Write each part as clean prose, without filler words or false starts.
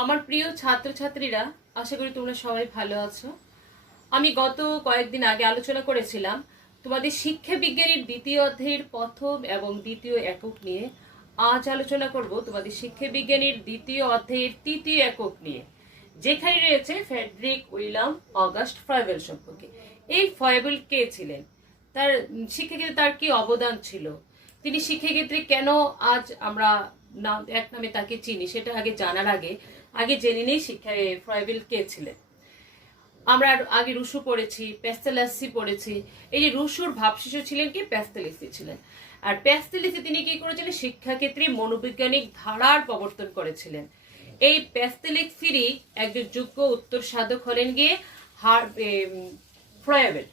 আমার প্রিয় ছাত্রছাত্রীরা, আশা করি তোমরা সবাই ভালো আছো। আমি গত কয়েকদিন আগে আলোচনা করেছিলাম তোমাদের শিক্ষা বিজ্ঞানের দ্বিতীয় অধ্যায়ের প্রথম এবং দ্বিতীয় একক নিয়ে। আজ আলোচনা করব তোমাদের শিক্ষা বিজ্ঞানের দ্বিতীয় অধ্যায়ের তৃতীয় একক নিয়ে, যেখানে রয়েছে ফ্রেডরিক উইলিয়াম অগাস্ট ফ্রয়েবেল সম্পর্কে। এই ফ্রয়েবেল কে ছিলেন, তার শিক্ষাক্ষেত্রে তার কি অবদান ছিল, তিনি শিক্ষাক্ষেত্রে কেন আজ আমরা নাম এক নামে তাকে চিনি, সেটা আগে জানার আগে জেনে নেই ফ্রয়েবেল কে ছিলেন। আমরা আগে রুশো পড়েছি, প্যাস্তেলাসি পড়েছি। এই যে রুশোর ভাবশিশু ছিলেন কি, প্যাস্তেলাসি ছিলেন। আর প্যাস্তেলাসি তিনি কি করেছিলেন, শিক্ষাক্ষেত্রে মনোবৈজ্ঞানিক ধারার প্রবর্তন করেছিলেন। এই প্যাস্তেলাসিরই একজন যোগ্য উত্তর সাধক হলেন গিয়ে ফ্রয়েবেল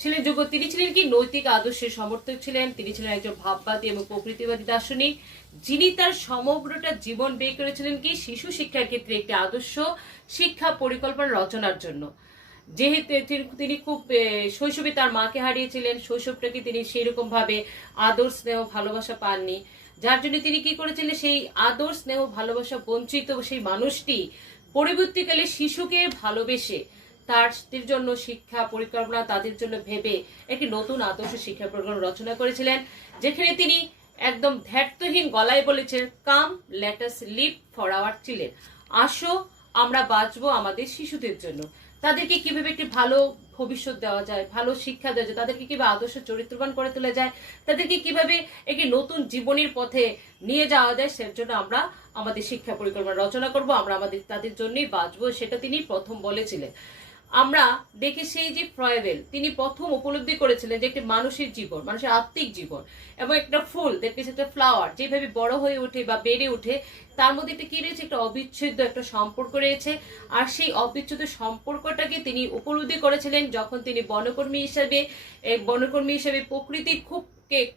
ছিলেন যোগ্য। তিনি ছিলেন কি নৈতিক আদর্শের সমর্থক ছিলেন। তিনি ছিলেন একজন ভাববাদী এবং প্রকৃতিবাদী দার্শনিক, যিনি তার সমগ্রটা জীবন ব্যয় করেছিলেন কি শিশু শিক্ষার ক্ষেত্রে একটি আদর্শ শিক্ষা পরিকল্পনা রচনার জন্য। যেহেতু তিনি খুব শৈশবে তার মাকে হারিয়েছিলেন, শৈশবটাকে তিনি সেই রকম ভাবে আদর স্নেহ ভালোবাসা পাননি, যার জন্য তিনি কি করেছিলেন, সেই আদর স্নেহ ভালোবাসা বঞ্চিত সেই মানুষটি পরবর্তীকালে শিশুকে ভালোবেসে তাদের জন্য শিক্ষা পরিকল্পনা তাদের জন্য ভেবে একটি নতুন আদর্শ শিক্ষা পরিকল্পনা রচনা করেছিলেন, যেখানে তিনি একদম ধ্যার্থহীন গলায় বলেছেন, come let us live for our children, আসো আমরা বাঁচবো আমাদের শিশুদের জন্য। তাদেরকে কিভাবে একটি ভালো ভবিষ্যৎ দেওয়া যায়, ভালো শিক্ষা দেওয়া যায়, তাদেরকে কিভাবে আদর্শ চরিত্রবান করে তোলা যায়, তাদেরকে কিভাবে একটি নতুন জীবনের পথে নিয়ে যাওয়া যায়, সের জন্য আমরা আমাদের শিক্ষা পরিকল্পনা রচনা করব, আমরা তাদের জন্যই বাঁচবো, সেটা তিনি প্রথম বলেছিলেন। আমরা দেখি সেই যে ফ্রয়েবেল তিনি প্রথম উপলব্ধি করেছিলেন যে একটি মানুষের জীবন, মানুষের আত্মিক জীবন এবং একটা ফুল দ্যাট মিনস একটা ফ্লাওয়ার যেভাবে বড় হয়ে ওঠে বা বেড়ে ওঠে, তার মধ্যে একটা কি রয়েছে, একটা অবিচ্ছেদ্য একটা সম্পর্ক রয়েছে। আর সেই অবিচ্ছেদ্য সম্পর্কটাকে তিনি উপলব্ধি করেছিলেন যখন তিনি বনকর্মী হিসাবে প্রকৃতির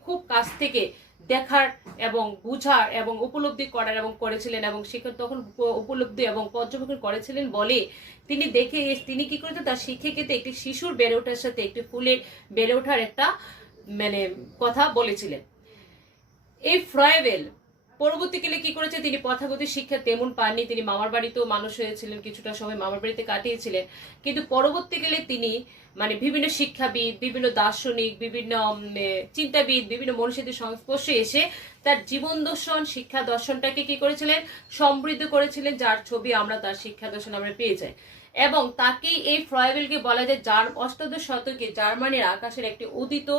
খুব কাছ থেকে দেখার এবং বুঝার এবং উপলব্ধি করার এবং করেছিলেন, এবং সেখানে তখন উপলব্ধি এবং পর্যবেক্ষণ করেছিলেন বলে তিনি কি করেছেন, তার শিক্ষাক্ষেত্রে একটি শিশুর বেড়ে ওঠার সাথে একটি ফুলের বেড়ে ওঠার একটা কথা বলেছিলেন। এই ফ্রয়েবেল পরবর্তীকালে কি করেছে, তিনি প্রথাগত শিক্ষা তেমন পাননি, তিনি মামার বাড়িতেও মানুষ হয়েছিলেন, কিছুটা সময় মামার বাড়িতে কাটিয়েছিলেন, কিন্তু পরবর্তীকালে তিনি বিভিন্ন শিক্ষাবিদ, বিভিন্ন দার্শনিক, বিভিন্ন চিন্তাবিদ, বিভিন্ন মনীষীদের সংস্পর্শে এসে তার জীবন দর্শন, শিক্ষা দর্শনটাকে কি করেছিলেন, সমৃদ্ধ করেছিলেন, যার ছবি আমরা তার শিক্ষা দর্শন আমরা পেয়ে যাই। এবং তাকেই এই ফ্রয়েবেলকে বলা যায় অষ্টাদশ শতকে জার্মানির আকাশের একটি উদিত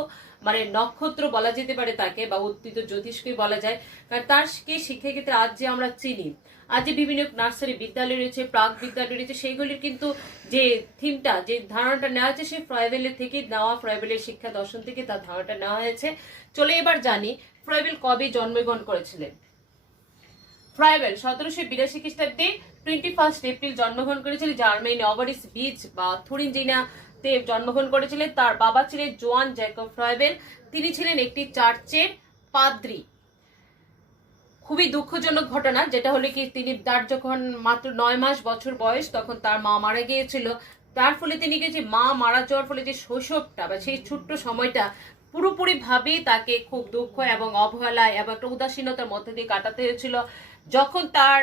নক্ষত্র বলা যেতে পারে তাকে, বা উদিত জ্যোতিষকে বলা যায়। কারণ তার শিক্ষাক্ষেত্রে আজ যে আমরা চিনি, আজ যে বিভিন্ন নার্সারি বিদ্যালয় রয়েছে, প্রাক বিদ্যালয় রয়েছে, সেইগুলির কিন্তু যে থিমটা, যে ধারণাটা নেওয়া হয়েছে সেই ফ্রয়েবেলের থেকে নেওয়া, ফ্রয়েবেলের শিক্ষা দর্শন থেকে তার ধারণাটা নেওয়া হয়েছে। চলে এবার জানি ফ্রয়েবেল কবে জন্মগ্রহণ করেছিলেন। ফ্রয়েবেল 1782 খ্রিস্টাব্দে 21 এপ্রিল জন্মগ্রহণ করেছিলেন জার্মানি অবারিস বিচ বা থুরিনজিনাতে জন্মগ্রহণ করেছিলেন। তার বাবা ছিলেন জোয়ান জ্যাকব ফ্রয়েবেল, তিনি ছিলেন একটি চার্চের পাদ্রী। খুবই দুঃখজনক ঘটনা যেটা হলো কি, তার যখন মাত্র 9 বছর বয়স তখন তার মা মারা গিয়েছিল। তার ফলে তিনি মা মারা যাওয়ার ফলে যে শৈশবটা বা সেই ছোট্ট সময়টা পুরোপুরি ভাবেই তাকে খুব দুঃখ এবং অবহেলায় এবং একটা উদাসীনতার মধ্যে দিয়ে কাটাতে হয়েছিল। যখন তার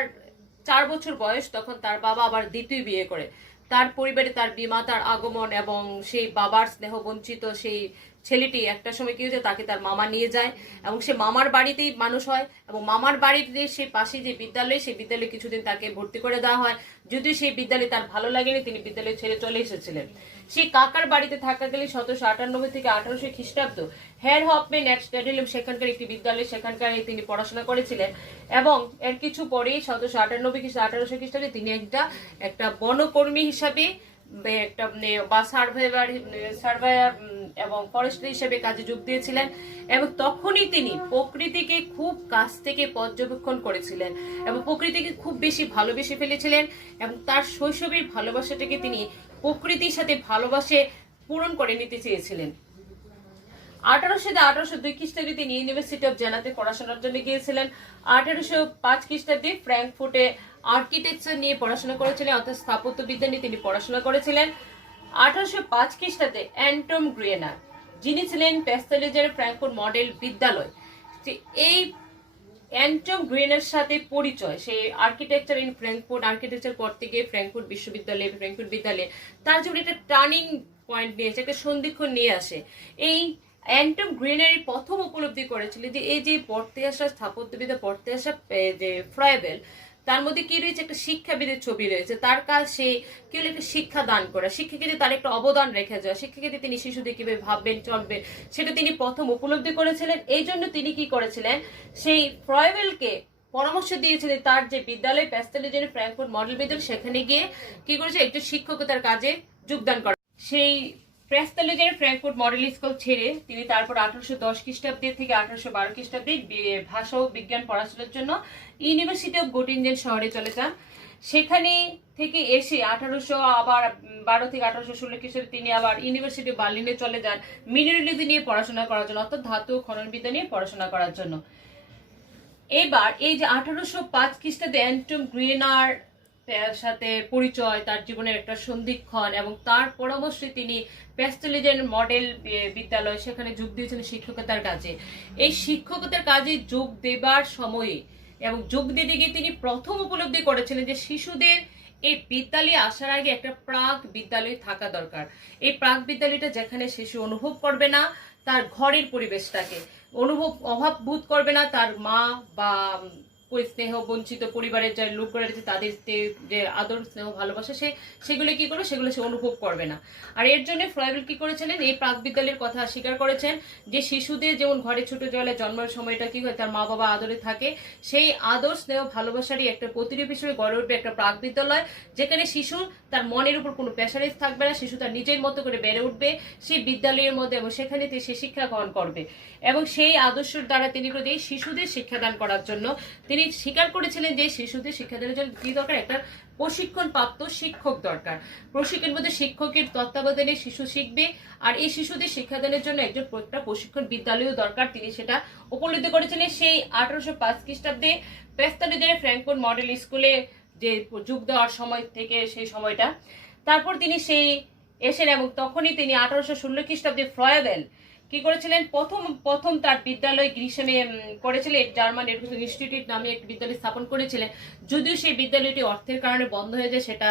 4 বছর বয়স তখন তার বাবা আবার দ্বিতীয় বিয়ে করে। তার পরিবারে তার বিমাতার আগমন এবং সেই বাবার স্নেহ বঞ্চিত সেই ছেলেটি একটা সময় কি হয়েছে, তাকে তার মামা নিয়ে যায় এবং সে মামার বাড়িতেই মানুষ হয়, এবং মামার বাড়িতে সে পাশে যে বিদ্যালয়, সেই বিদ্যালয়ে কিছুদিন তাকে ভর্তি করে দেওয়া হয়। যদিও সেই বিদ্যালয়ে তার ভালো লাগেনি, তিনি বিদ্যালয় ছেড়ে চলে এসেছিলেন। সেই কাকার বাড়িতে থাকাকালীন 1798 থেকে 1800 খ্রিস্টাব্দ হেয়ার হপম্যান অ্যাট স্ট্যাডেলিয়াম সেখানকার একটি বিদ্যালয়, সেখানকার তিনি পড়াশোনা করেছিলেন। এবং এর কিছু পরেই 1798 খ্রিস্টাব্দে তিনি একটা বনকর্মী হিসাবে একটা বা সার্ভেয়ার এবং ফরেস্ট হিসেবে কাজে যোগ দিয়েছিলেন, এবং তখনই তিনি প্রকৃতিকে খুব কাছ থেকে পর্যবেক্ষণ করেছিলেন এবং প্রকৃতিকে খুব বেশি ভালোবেসে ফেলেছিলেন, এবং তার শৈশবের ভালোবাসাটাকে তিনি প্রকৃতির সাথে ভালোবাসে পূরণ করে নিতে চেয়েছিলেন। 1802 খ্রিস্টাব্দে তিনি ইউনিভার্সিটি অফ জেনাতে পড়াশোনার জন্য গিয়েছিলেন। 1805 খ্রিস্টাব্দে ফ্র্যাঙ্কফুর্টে আর্কিটেকচার নিয়ে পড়াশোনা করেছিলেন, অর্থাৎ স্থাপত্যবিদ্যা নিয়ে তিনি পড়াশোনা করেছিলেন। 1805 খ্রিস্টাব্দে অ্যান্টন গ্রিয়েনার, যিনি ছিলেন প্যাস্তেলেজের ফ্র্যাঙ্কফুর্ট মডেল বিদ্যালয়, এই অ্যান্টন গ্রিনের সাথে পরিচয়, সে আর্কিটেকচার ইন ফ্র্যাঙ্কফুর্ট, আর্কিটেকচার পড়তে গিয়ে ফ্র্যাঙ্কফুর্ট বিদ্যালয়ে তার জীবনে একটা টার্নিং পয়েন্ট নিয়ে আসে, একটা সন্ধিক্ষণ নিয়ে আসে। এই অ্যান্টন গ্রিনের প্রথম উপলব্ধি করেছিল যে এই যে পড়তে আসা স্থাপত্যবিদ্যা পড়তে আসা যে ফ্রয়েবেল, তার মধ্যে কি রয়েছে, একটা শিক্ষাবিদের ছবি রয়েছে। তার কাজ সে কি হলো, একটা শিক্ষা দান করা, শিক্ষাক্ষেত্রে তার একটা অবদান রেখে যাওয়া, শিক্ষাক্ষেত্রে তিনি শিশুদের কিভাবে ভাববেন চলবেন সেটা তিনি প্রথম উপলব্ধি করেছিলেন। এই জন্য তিনি কি করেছিলেন, সেই ফ্রয়েবেলকে পরামর্শ দিয়েছিলেন তার যে বিদ্যালয় প্যাস্টেলিজের ফ্র্যাঙ্কফুর্ট মডেল বিদ্যালয়, সেখানে গিয়ে কি করেছে, একটু শিক্ষকতার কাজে যোগদান করা। সেই প্যাস্টেলিজের ফ্র্যাঙ্কফুর্ট মডেল স্কুল ছেড়ে তিনি তারপর 1810 খ্রিস্টাব্দে থেকে 1812 খ্রিস্টাব্দে ভাষা ও বিজ্ঞান পড়াশোনার জন্য ইউনিভার্সিটি অফ গোটিনজেন শহরে চলে যান। সেখানে থেকে এসে 1812 থেকে 1816 খ্রিস্টাব্দে তিনি আবার ইউনিভার্সিটি অফ বার্লিনে চলে যান মিনারেলজি নিয়ে পড়াশোনা করার জন্য, অর্থাৎ ধাতু খননবিদ্যা নিয়ে পড়াশোনা করার জন্য। এবার এই যে 1805 খ্রিস্টাব্দে অ্যান্টন গ্রিনার সাথে পরিচয়, তার জীবনের একটা সন্ধিক্ষণ, এবং তার পরামর্শে তিনি প্যাস্টেলিজেন মডেল বিদ্যালয় সেখানে যোগ দিয়েছিলেন শিক্ষকতার কাজে। এই শিক্ষকতার কাজে যোগ দেবার সময়ে এবং যোগ দিতে গিয়ে তিনি প্রথম উপলব্ধি করেছিলেন যে শিশুদের এই বিদ্যালয়ে আসার আগে একটা প্রাক বিদ্যালয় থাকা দরকার। এই প্রাক বিদ্যালয়টা যেখানে শিশু অনুভব করবে না তার ঘরের পরিবেশটাকে, অভাব বোধ করবে না তার মা বা স্নেহ বঞ্চিত পরিবারের যে লোকগুলো রয়েছে তাদের যে আদর স্নেহ ভালোবাসা সেগুলো কি করবে, সেগুলো সে অনুভব করবে না। আর এর জন্য ফ্রয়েবেল কি করেছিলেন, এই প্রাক বিদ্যালয়ের কথা স্বীকার করেছেন যে শিশুদের যেমন ঘরে ছোট জলে জন্মের সময়টা কি হয়, তার মা বাবা আদরে থাকে, সেই আদর স্নেহ ভালোবাসারই একটা প্রতিরূপ হিসেবে গড়ে উঠবে একটা প্রাক বিদ্যালয়, যেখানে শিশু তার মনের উপর কোনো প্রেশারেজ থাকবে না, শিশু তার নিজের মতো করে বেড়ে উঠবে সেই বিদ্যালয়ের মধ্যে, এবং সেখানে সে শিক্ষা গ্রহণ করবে। এবং সেই আদর্শের দ্বারা তিনি এই শিশুদের শিক্ষাদান করার জন্য তিনি স্বীকার করেছিলেন যে শিশুদের শিক্ষাদানের জন্য কি দরকার, একটা প্রশিক্ষণ প্রাপ্ত শিক্ষক দরকার। প্রশিক্ষণ মধ্যে শিক্ষকের তত্ত্বাবধানে শিশু শিখবে, আর এই শিশুদের শিক্ষাদানের জন্য একজন প্রশিক্ষণ বিদ্যালয়ও দরকার। তিনি সেটা উপলব্ধি করেছিলেন সেই 1805 খ্রিস্টাব্দে প্যাস্টেলিজের ফ্র্যাঙ্কফুর্ট মডেল স্কুলে যে যোগ দেওয়ার সময় থেকে সেই সময়টা। তারপর তিনি সেই এসেন, এবং তখনই তিনি 1816 খ্রিস্টাব্দে ফ্রয়েবেল কি করেছিলেন, প্রথম তার বিদ্যালয় গ্রীষ্মে করেছিলেন, জার্মান এডুকেশন ইনস্টিটিউট নামে একটি বিদ্যালয় স্থাপন করেছিলেন। যদিও সেই বিদ্যালয়টি অর্থের কারণে বন্ধ হয়ে যায়, সেটা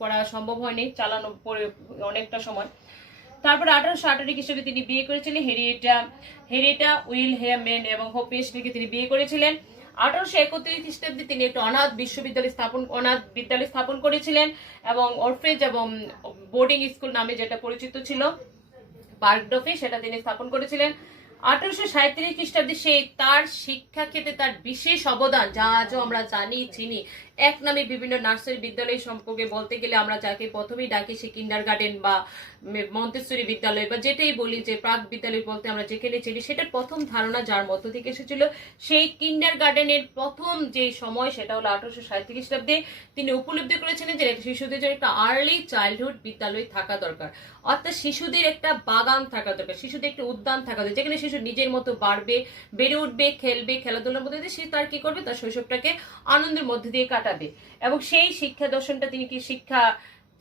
করা সম্ভব হয়নি, চালানো পরে অনেকটা সময়। তারপর 1818 খ্রিস্টাব্দে তিনি বিয়ে করেছিলেন হেরিটা উইলহেমেন এবং হোপেসকে তিনি বিয়ে করেছিলেন। 1831 খ্রিস্টাব্দে তিনি একটা অনাথ বিদ্যালয় স্থাপন করেছিলেন, এবং অরফেজ এবং বোর্ডিং স্কুল নামে যেটা পরিচিত ছিল বার্গডফে, সেটা তিনি স্থাপন করেছিলেন। 1837 খ্রিস্টাব্দে সেই তার শিক্ষা ক্ষেত্রে তার বিশেষ অবদান, যা আজও আমরা জানি চিনি, এক নামে বিভিন্ন নার্সারি বিদ্যালয় সম্পর্কে বলতে গেলে আমরা যাকে প্রথমেই ডাকি সে কিন্ডারগার্টেন বা মন্তেশ্বরী বিদ্যালয় বা যেটাই বলি যে প্রাক বিদ্যালয় বলতে আমরা যেখানে চিনি, সেটার প্রথম ধারণা যার মধ্য থেকে এসেছিল সেই কিন্ডারগার্টেনের প্রথম যে সময় সেটা হলো 1837 খ্রিস্টাব্দে তিনি উপলব্ধি করেছিলেন যে শিশুদের জন্য একটা আর্লি চাইল্ডহুড বিদ্যালয় থাকা দরকার, অর্থাৎ শিশুদের একটা বাগান থাকা দরকার, শিশুদের একটা উদ্যান থাকা দরকার, যেখানে শিশু নিজের মতো বেড়ে উঠবে, খেলবে, খেলাধুলার মধ্যে দিয়ে সে তার কি করবে, তার শৈশবটাকে আনন্দের মধ্যে দিয়ে কাটাবে। এবং সেই শিক্ষা দর্শনটা তিনি কি শিক্ষা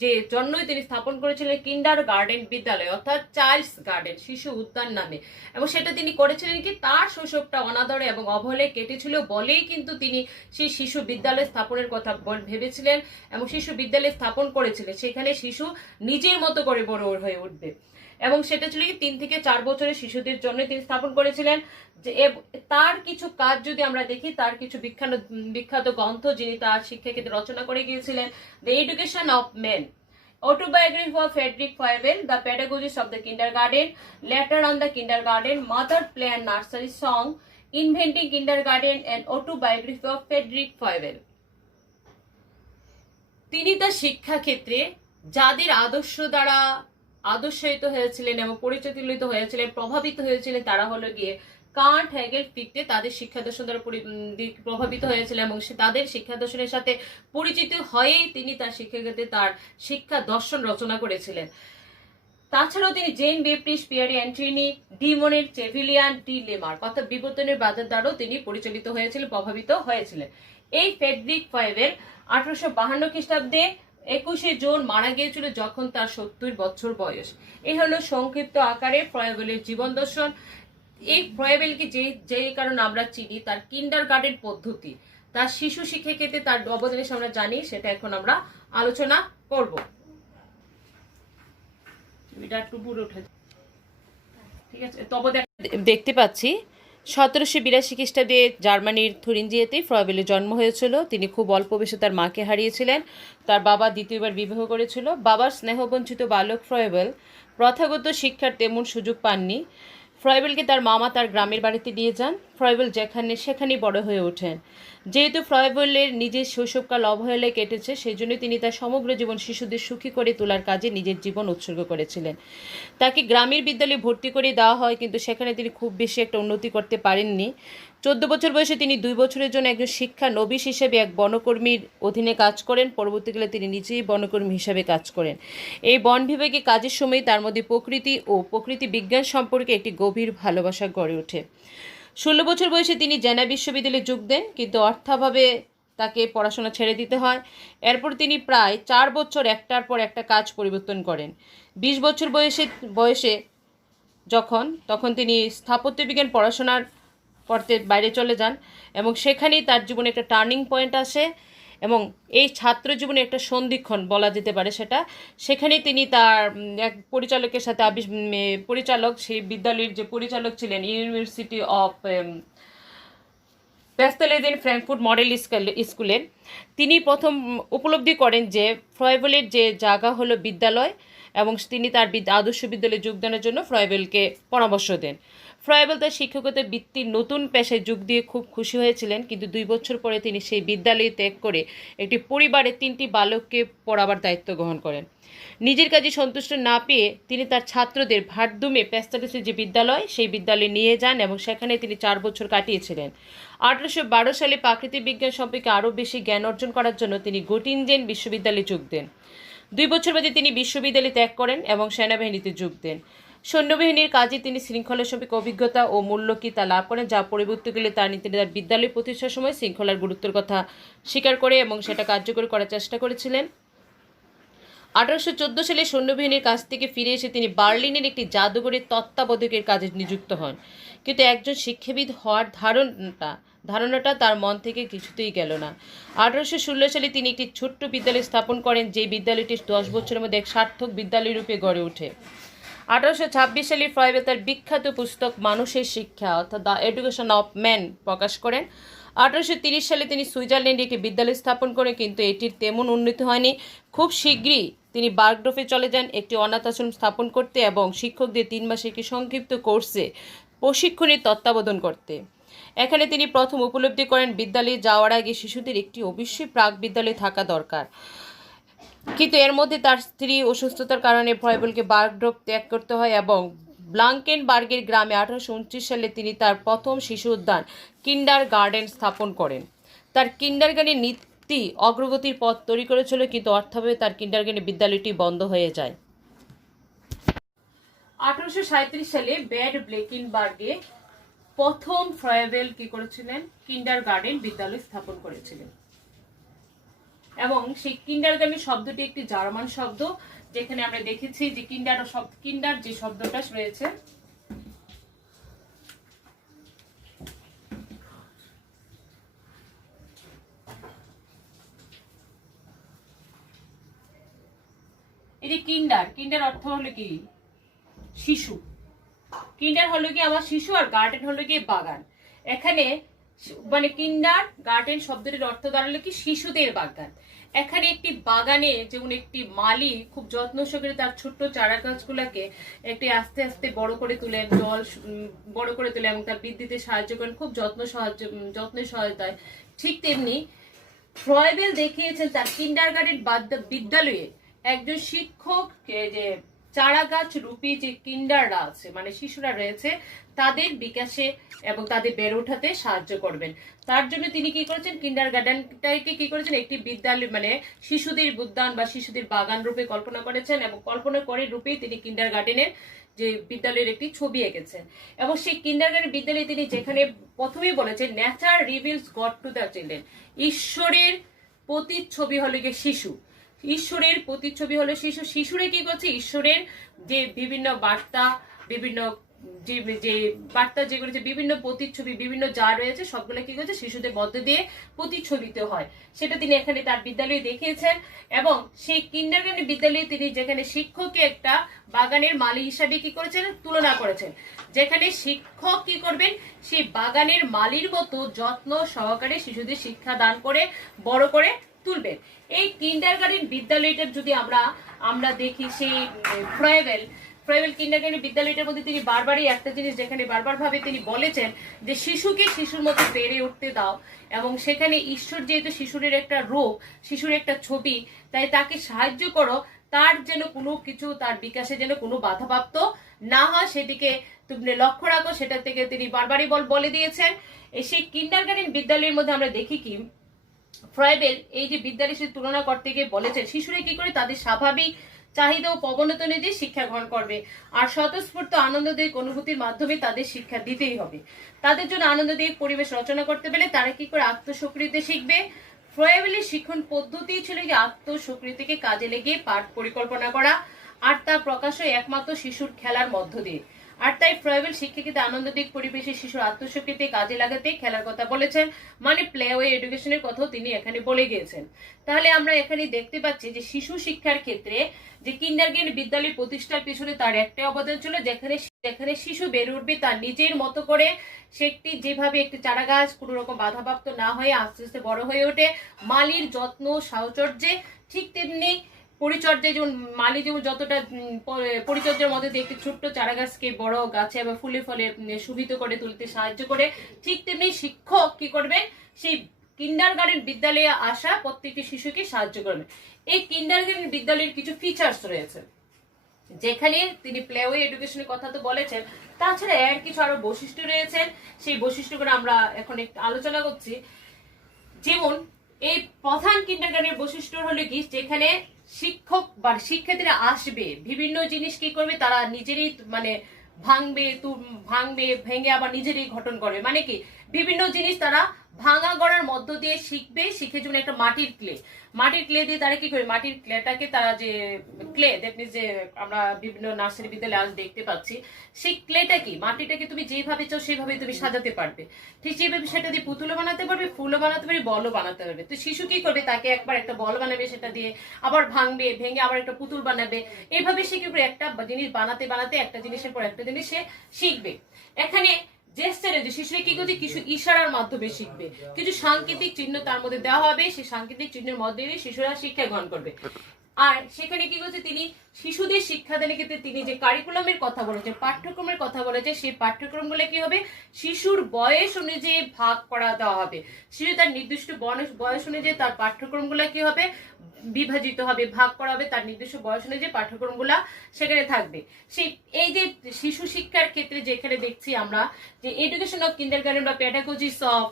যে জন্যই তিনি স্থাপন করেছিলেন কিন্ডার গার্ডেন বিদ্যালয়, অর্থাৎ চাইল্ডস গার্ডেন, শিশু উদ্যান নামে। এবং সেটা তিনি করেছিলেন কি তার শৈশবটা অনাদরে এবং অবহেলে কেটেছিল বলেই কিন্তু তিনি সেই শিশু বিদ্যালয় স্থাপনের কথা ভেবেছিলেন এবং শিশু বিদ্যালয় স্থাপন করেছিলেন, সেখানে শিশু নিজের মতো করে বড় হয়ে উঠবে। এবং সেটা ছিল কি 3 থেকে 4 বছরের শিশুদের জন্য তিনি স্থাপন করেছিলেন। যে তার কিছু কাজ যদি আমরা দেখি, তার কিছু বিখ্যাত গ্রন্থ যিনি তার শিক্ষা ক্ষেত্রে রচনা করে গিয়েছিলেন, the education of men, autobiography of Frederick Froebel, the pedagogies of the kindergarten, letter on the kindergarten, mother play and nursery song, inventing kindergarten, and autobiography of Frederick Froebel। তিনি তার শিক্ষা ক্ষেত্রে যাদের আদর্শ দ্বারা আদর্শায়িত হয়েছিলেন এবং পরিচালিত হয়েছিলেন, প্রভাবিত হয়েছিলেন, তারা হলো গিয়ে কান্ট, হেগেল, ফিক্টে, তাদের শিক্ষা দর্শন দ্বারা প্রভাবিত হয়েছিলেন এবং তাদের শিক্ষা দর্শনের সাথে পরিচিত হয়েই তিনি তার শিক্ষাক্ষেত্রে তার শিক্ষা দর্শন রচনা করেছিলেন। তাছাড়াও তিনি gen Baptist, Piyari Antony, ডিমনের, চেভিলিয়ান, D লেমার্ক অর্থাৎ বিবর্তনের বাজার দ্বারাও তিনি পরিচালিত হয়েছিলেন, প্রভাবিত হয়েছিলেন। এই ফ্রেডরিক ফ্রয়েবেল 1852 খ্রিস্টাব্দে 21শে জুন মারা গিয়েছিল যখন তার 70 বছর বয়স। এই হলো সংক্ষিপ্ত আকারে ফ্রয়েবেলের জীবন দর্শন। এই ফ্রয়েবেলকে যে কারণে আমরা চিনি, তার কিন্ডার গার্ডেন পদ্ধতি, তার শিশু শিক্ষা ক্ষেত্রে তার অবদানের আমরা জানি, সেটা এখন আমরা আলোচনা করব। এটা একটু পুরো উঠে, ঠিক আছে। তবে দেখতে পাচ্ছি 1782 খ্রিস্টাব্দে জার্মানির থুরিঞ্জিয়েতেই ফ্রয়েবেলের জন্ম হয়েছিল। তিনি খুব অল্প বয়সে তার মাকে হারিয়েছিলেন। তার বাবা দ্বিতীয়বার বিবাহ করেছিল। বাবার স্নেহবঞ্চিত বালক ফ্রয়েবেল প্রথাগত শিক্ষার তেমন সুযোগ পাননি। ফ্রয়েবেলকে তার মামা তার গ্রামের বাড়িতে নিয়ে যান। ফ্রয়েবেল সেখানেই বড় হয়ে ওঠেন। যেহেতু ফ্রয়েবেলের নিজের শৈশবকাল অবহেলায় কেটেছে, সেই জন্য তিনি তার সমগ্র জীবন শিশুদের সুখী করে তোলার কাজে নিজের জীবন উৎসর্গ করেছিলেন। তাকে গ্রামের বিদ্যালয়ে ভর্তি করে দেওয়া হয়, কিন্তু সেখানে তিনি খুব বেশি একটা উন্নতি করতে পারেননি। 14 বছর বয়সে তিনি 2 বছরের জন্য একজন শিক্ষা নবিশ হিসেবে এক বনকর্মীর অধীনে কাজ করেন। পরবর্তীকালে তিনি নিজেই বনকর্মী হিসেবে কাজ করেন। এই বন বিভাগে কাজের সময় তার মধ্যে প্রকৃতি ও প্রকৃতি বিজ্ঞান সম্পর্কে একটি গভীর ভালোবাসা গড়ে ওঠে। 16 বছর বয়সে তিনি জেনা বিশ্ববিদ্যালয়ে যোগ দেন, কিন্তু অর্থাভাবে তাকে পড়াশোনা ছেড়ে দিতে হয়। এরপর তিনি প্রায় 4 বছর একটার পর একটা কাজ পরিবর্তন করেন। 20 বছর বয়সে তখন তিনি স্থাপত্যবিজ্ঞান পড়াশোনার করতে বাইরে চলে যান, এবং সেখানেই তার জীবনে একটা টার্নিং পয়েন্ট আসে, এবং এই ছাত্র জীবনে একটা সন্ধিক্ষণ বলা যেতে পারে সেটা। সেখানেই তিনি তার এক পরিচালকের সাথে সেই বিদ্যালয়ের যে পরিচালক ছিলেন ইউনিভার্সিটি অফ প্যাস্তেলেজেন ফ্র্যাঙ্কফুর্ট মডেল স্কুলের, তিনি প্রথম উপলব্ধি করেন যে ফ্রয়েবেলের যে জায়গা হলো বিদ্যালয়, এবং তিনি তার আদর্শ বিদ্যালয়ে যোগদানের জন্য ফ্রয়েবেলকে পরামর্শ দেন। ফ্রয়েবেল তার শিক্ষকতার বৃত্তির নতুন পেশায় যোগ দিয়ে খুব খুশি হয়েছিলেন, কিন্তু 2 বছর পরে তিনি সেই বিদ্যালয় ত্যাগ করে একটি পরিবারের 3টি বালককে পড়াবার দায়িত্ব গ্রহণ করেন। নিজের কাজে সন্তুষ্ট না পেয়ে তিনি তার ছাত্রদের ভার্দুমে প্যাস্তেলেজের যে বিদ্যালয়, সেই বিদ্যালয়ে নিয়ে যান, এবং সেখানে তিনি 4 বছর কাটিয়েছিলেন। 1812 সালে প্রাকৃতিক বিজ্ঞান সম্পর্কে আরও বেশি জ্ঞান অর্জন করার জন্য তিনি গোটিনজেন বিশ্ববিদ্যালয়ে যোগ দেন। 2 বছর বাদে তিনি বিশ্ববিদ্যালয় ত্যাগ করেন এবং সেনাবাহিনীতে যোগ দেন। সৈন্যবাহিনীর কাজে তিনি শৃঙ্খলা সম্পর্কে অভিজ্ঞতা ও মূল্য কি তা লাভ করেন, যা পরবর্তীকালে তিনি তার বিদ্যালয় প্রতিষ্ঠার সময় শৃঙ্খলার গুরুত্বের কথা স্বীকার করে এবং সেটা কার্যকর করার চেষ্টা করেছিলেন। 1814 সালে সৈন্যবাহিনীর কাছ থেকে ফিরে এসে তিনি বার্লিনের একটি জাদুঘরের তত্ত্বাবধায়কের কাজে নিযুক্ত হন, কিন্তু একজন শিক্ষাবিদ হওয়ার ধারণাটা তার মন থেকে কিছুতেই গেল না। 1816 সালে তিনি একটি ছোট্ট বিদ্যালয় স্থাপন করেন, যে বিদ্যালয়টি 10 বছরের মধ্যে এক সার্থক বিদ্যালয় রূপে গড়ে ওঠে। 1826 সালে ফ্রয়েবেল তার বিখ্যাত পুস্তক মানুষের শিক্ষা অর্থাৎ দ্য এডুকেশন অফ ম্যান প্রকাশ করেন। 1830 সালে তিনি সুইজারল্যান্ডে একটি বিদ্যালয় স্থাপন করেন, কিন্তু এটির তেমন উন্নতি হয়নি। খুব শীঘ্রই তিনি বার্গডর্ফে চলে যান একটি অনাথ আশ্রম স্থাপন করতে এবং শিক্ষকদের 3 মাসের একটি সংক্ষিপ্ত কোর্সে প্রশিক্ষণের তত্ত্বাবধান করতে। এখানে তিনি প্রথম উপলব্ধি করেন বিদ্যালয়ে যাওয়ার আগে শিশুদের একটি অবশ্যই প্রাক বিদ্যালয়ে থাকা দরকার। কিন্তু এর মধ্যে তার স্ত্রী অসুস্থতার কারণে ফ্রয়েবেলকে বার্গডর্ফ ত্যাগ করতে হয়, এবং ব্লাঙ্কেনবার্গের গ্রামে 1829 সালে তিনি তার প্রথম শিশু উদ্যান কিন্ডার গার্ডেন স্থাপন করেন। তার কিন্ডারগার্টেন নীতি অগ্রগতির পথ তৈরি করেছিল, কিন্তু অর্থাভাবে তার কিন্ডারগার্টেন বিদ্যালয়টি বন্ধ হয়ে যায়। 1837 সালে ব্যাড ব্লেকেনবার্গে প্রথম ফ্রয়েবেল কি করেছিলেন, কিন্ডারগার্টেন বিদ্যালয় স্থাপন করেছিলেন, এবং সেই কিন্ডারগার্টেন শব্দটি একটি জার্মান শব্দ, যেখানে আমরা দেখেছি যে কিন্ডার যে শব্দটা রয়েছে এই যে কিন্ডার অর্থ হলো কি শিশু। কিন্ডার হলো কি আমার শিশু, আর গার্ডেন হলো কি বাগান। এখানে মানে কিন্ডার গার্ডেন শব্দটির অর্থ দাঁড়ালো কি শিশুদের বাগান। এখানে একটি বাগানে যেমন একটি মালি খুব যত্ন সহকারে তার ছোট্ট চারা গাছগুলোকে একটি আস্তে আস্তে বড় করে তুলেন, বড় করে তুলে এবং তার বৃদ্ধিতে সাহায্য করেন, খুব যত্নের সহায়তায়। ঠিক তেমনি ফ্রয়েবেল দেখিয়েছেন তার কিন্ডারগার্টেন বিদ্যালয়ে একজন শিক্ষক যে চারা গাছ রূপী যে কিন্ডাররা আছে মানে শিশুরা রয়েছে তাদের বিকাশে এবং তাদের বেড়ে ওঠাতে সাহায্য করবেন। তার জন্য তিনি কি করেছেন, কিন্ডারগার্টেনটাকে কি করেছেন একটি বিদ্যালয় মানে শিশুদের উদ্যান বা শিশুদের বাগান রূপে কল্পনা করেছেন, এবং কল্পনা করে রূপে তিনি কিন্ডারগার্টেনের যে বিদ্যালয়ের একটি ছবি এঁকেছেন। এবং সেই কিন্ডারগার্টেন বিদ্যালয়ে তিনি যেখানে প্রথমেই বলেছেন nature reveals god to the children, ঈশ্বরের প্রতিচ্ছবি হলো গিয়ে শিশু, ঈশ্বরের প্রতিচ্ছবি হলো শিশু। শিশুরে কি করছে, ঈশ্বরের যে বিভিন্ন বার্তা, বিভিন্ন যে বার্তা যেগুলো যে বিভিন্ন প্রতিচ্ছবি বিভিন্ন যা রয়েছে সবগুলো কি করছে শিশুদের মধ্য দিয়ে প্রতিচ্ছবিত হয়, সেটা তিনি এখানে তার বিদ্যালয়ে দেখিয়েছেন। এবং সেই কিন্ডারগার্টেন বিদ্যালয়ে তিনি যেখানে শিক্ষককে একটা বাগানের মালি হিসাবে কি করেছেন তুলনা করেছেন, যেখানে শিক্ষক কি করবেন সেই বাগানের মালির মতো যত্ন সহকারে শিশুদের শিক্ষা দান করে বড় করে তুলবেন। এই কিন্ডারগার্টেন বিদ্যালয়টার যদি আমরা দেখি সেই ফ্রয়েবেল কিন্ডারগার্টেন বিদ্যালয়টার মধ্যে তিনি বারবারই একটা জিনিস যেখানে বারবার ভাবে তিনি বলেছেন যে শিশুকে শিশুর মতো বেড়ে উঠতে দাও, এবং সেখানে ঈশ্বর যেহেতু শিশুরের একটা রূপ, শিশুর একটা ছবি, তাই তাকে সাহায্য করো তার যেন কোনো কিছু তার বিকাশে যেন কোনো বাধাপ্রাপ্ত না হয় সেদিকে তুমি লক্ষ্য রাখো, সেটা থেকে তিনি বারবারই বলে দিয়েছেন। সেই কিন্ডারগার্টেন বিদ্যালয়ের মধ্যে আমরা দেখি কি ফ্রয়েবেল এই যে বিদ্যালয়ের সাথে তুলনা করতে গিয়ে বলেছেন শিশুরা কি করে তাদের স্বাভাবিক চাহিদা ও প্রবণতা অনুযায়ী শিক্ষা গ্রহণ করবে, আর স্বতঃস্ফূর্ত আনন্দদায়ক অনুভূতির মাধ্যমে তাদের শিক্ষা দিতেই হবে। তাদের জন্য আনন্দদায়ক পরিবেশ রচনা করতে পেলে তারা কি করে আত্মস্বীকৃতি শিখবে। ফ্রয়েবেলের শিক্ষণ পদ্ধতি ছিল যে আত্মস্বীকৃতিকে কাজে লেগে পাঠ পরিকল্পনা করা, আর তা প্রকাশ হয় একমাত্র শিশুর খেলার মধ্য দিয়ে। আর তাই ফ্রয়েবেল শিক্ষাকে আনন্দদায়ক পরিবেশে শিশুর আত্মস্বীকৃতি কাজে লাগাতে খেলার কথা বলেছেন, মানে প্লে ওয়ে এডুকেশনের কথাও তিনি এখানে বলে গিয়েছেন। তাহলে আমরা এখানে দেখতে পাচ্ছি যে শিশু শিক্ষার ক্ষেত্রে যে কিন্ডারগার্টেন বিদ্যালয় প্রতিষ্ঠার পিছনে তার একটাই অবদান ছিল, যেখানে শিশু বেড়ে উঠবে তার নিজের মতো করে, সে যেভাবে একটি চারা গাছ কোনো রকম বাধাপ্রাপ্ত না হয়ে আস্তে আস্তে বড় হয়ে ওঠে মালির যত্ন সাহচর্যে, ঠিক তেমনি পরিচর্যায় যেমন মালি যেমন যতটা পরিচর্যার মধ্যে দিয়ে একটি ছোট্ট চারা গাছকে বড় গাছে এবং ফুলে ফলে শোভিত করে তুলতে সাহায্য করে, ঠিক তেমনি শিক্ষক কি করবে সেই কিন্ডারগার্টেন বিদ্যালয়ে আসা প্রত্যেকটি শিশুকে সাহায্য করবে। এই কিন্ডারগার্টেন বিদ্যালয়ের কিছু ফিচার্স রয়েছে, যেখানে তিনি প্লেওয়ে এডুকেশনের কথা তো বলেছেন, তাছাড়া এর কিছু আরো বৈশিষ্ট্য রয়েছেন, সেই বৈশিষ্ট্যগুলো আমরা এখন একটু আলোচনা করছি। যেমন এই প্রধান কিন্ডারগার্টেনের বৈশিষ্ট্য হলো কি, যেখানে শিক্ষক বা শিক্ষার্থীরা আসবে বিভিন্ন জিনিস কি করবে তারা নিজেরই মানে ভাঙবে ভেঙে আবার নিজেরই গঠন করবে, মানে কি বিভিন্ন জিনিস তারা ভাঙা গড়ার মধ্য দিয়ে শিখবে। শিখে যেমন একটা মাটির ক্লে দিয়ে তারা কি করে মাটির ক্লেটাকে তারা যে ক্লে যে আমরা বিভিন্ন নার্সারি বিদ্যালয়ে আজ দেখতে পাচ্ছি, সেই ক্লেটা কি মাটিটাকে তুমি যেভাবে চাও সেভাবে তুমি সাজাতে পারবে, ঠিক যেভাবে সেটা দিয়ে পুতুলও বানাতে পারবে, ফুলও বানাতে পারবে, বলও বানাতে পারবে। তো শিশু কি করবে তাকে একবার একটা বল বানাবে, সেটা দিয়ে আবার ভাঙবে, ভেঙে আবার একটা পুতুল বানাবে, এইভাবে সে কি করে একটা জিনিস বানাতে বানাতে একটা জিনিসের পর একটা জিনিস সে শিখবে। এখানে যে শিশুরা কি করছে কিছু ইশারার মাধ্যমে শিখবে, কিছু সাংকেতিক চিহ্ন তার মধ্যে দেওয়া হবে, সেই সাংকেতিক চিহ্নের মধ্যে দিয়ে শিশুরা শিক্ষা গ্রহণ করবে। আর সেখানে কি করছে তিনি শিশুদের শিক্ষাদানের ক্ষেত্রে তিনি যে কারিকুলামের কথা বলেছে, পাঠ্যক্রমের কথা বলেছে, সেই পাঠ্যক্রমগুলো কি হবে শিশুর বয়স অনুযায়ী ভাগ করা দেওয়া হবে। শিশু তার নির্দিষ্ট বয়স অনুযায়ী তার পাঠ্যক্রমগুলো কি হবে বিভাজিত হবে, ভাগ করা হবে, তার নির্দিষ্ট বয়স অনুযায়ী পাঠ্যক্রমগুলা সেখানে থাকবে। সেই এই যে শিশু শিক্ষার ক্ষেত্রে যেখানে দেখছি আমরা যে এডুকেশন অফ কিন্ডারগার্টেন বা পেডাগজিস অফ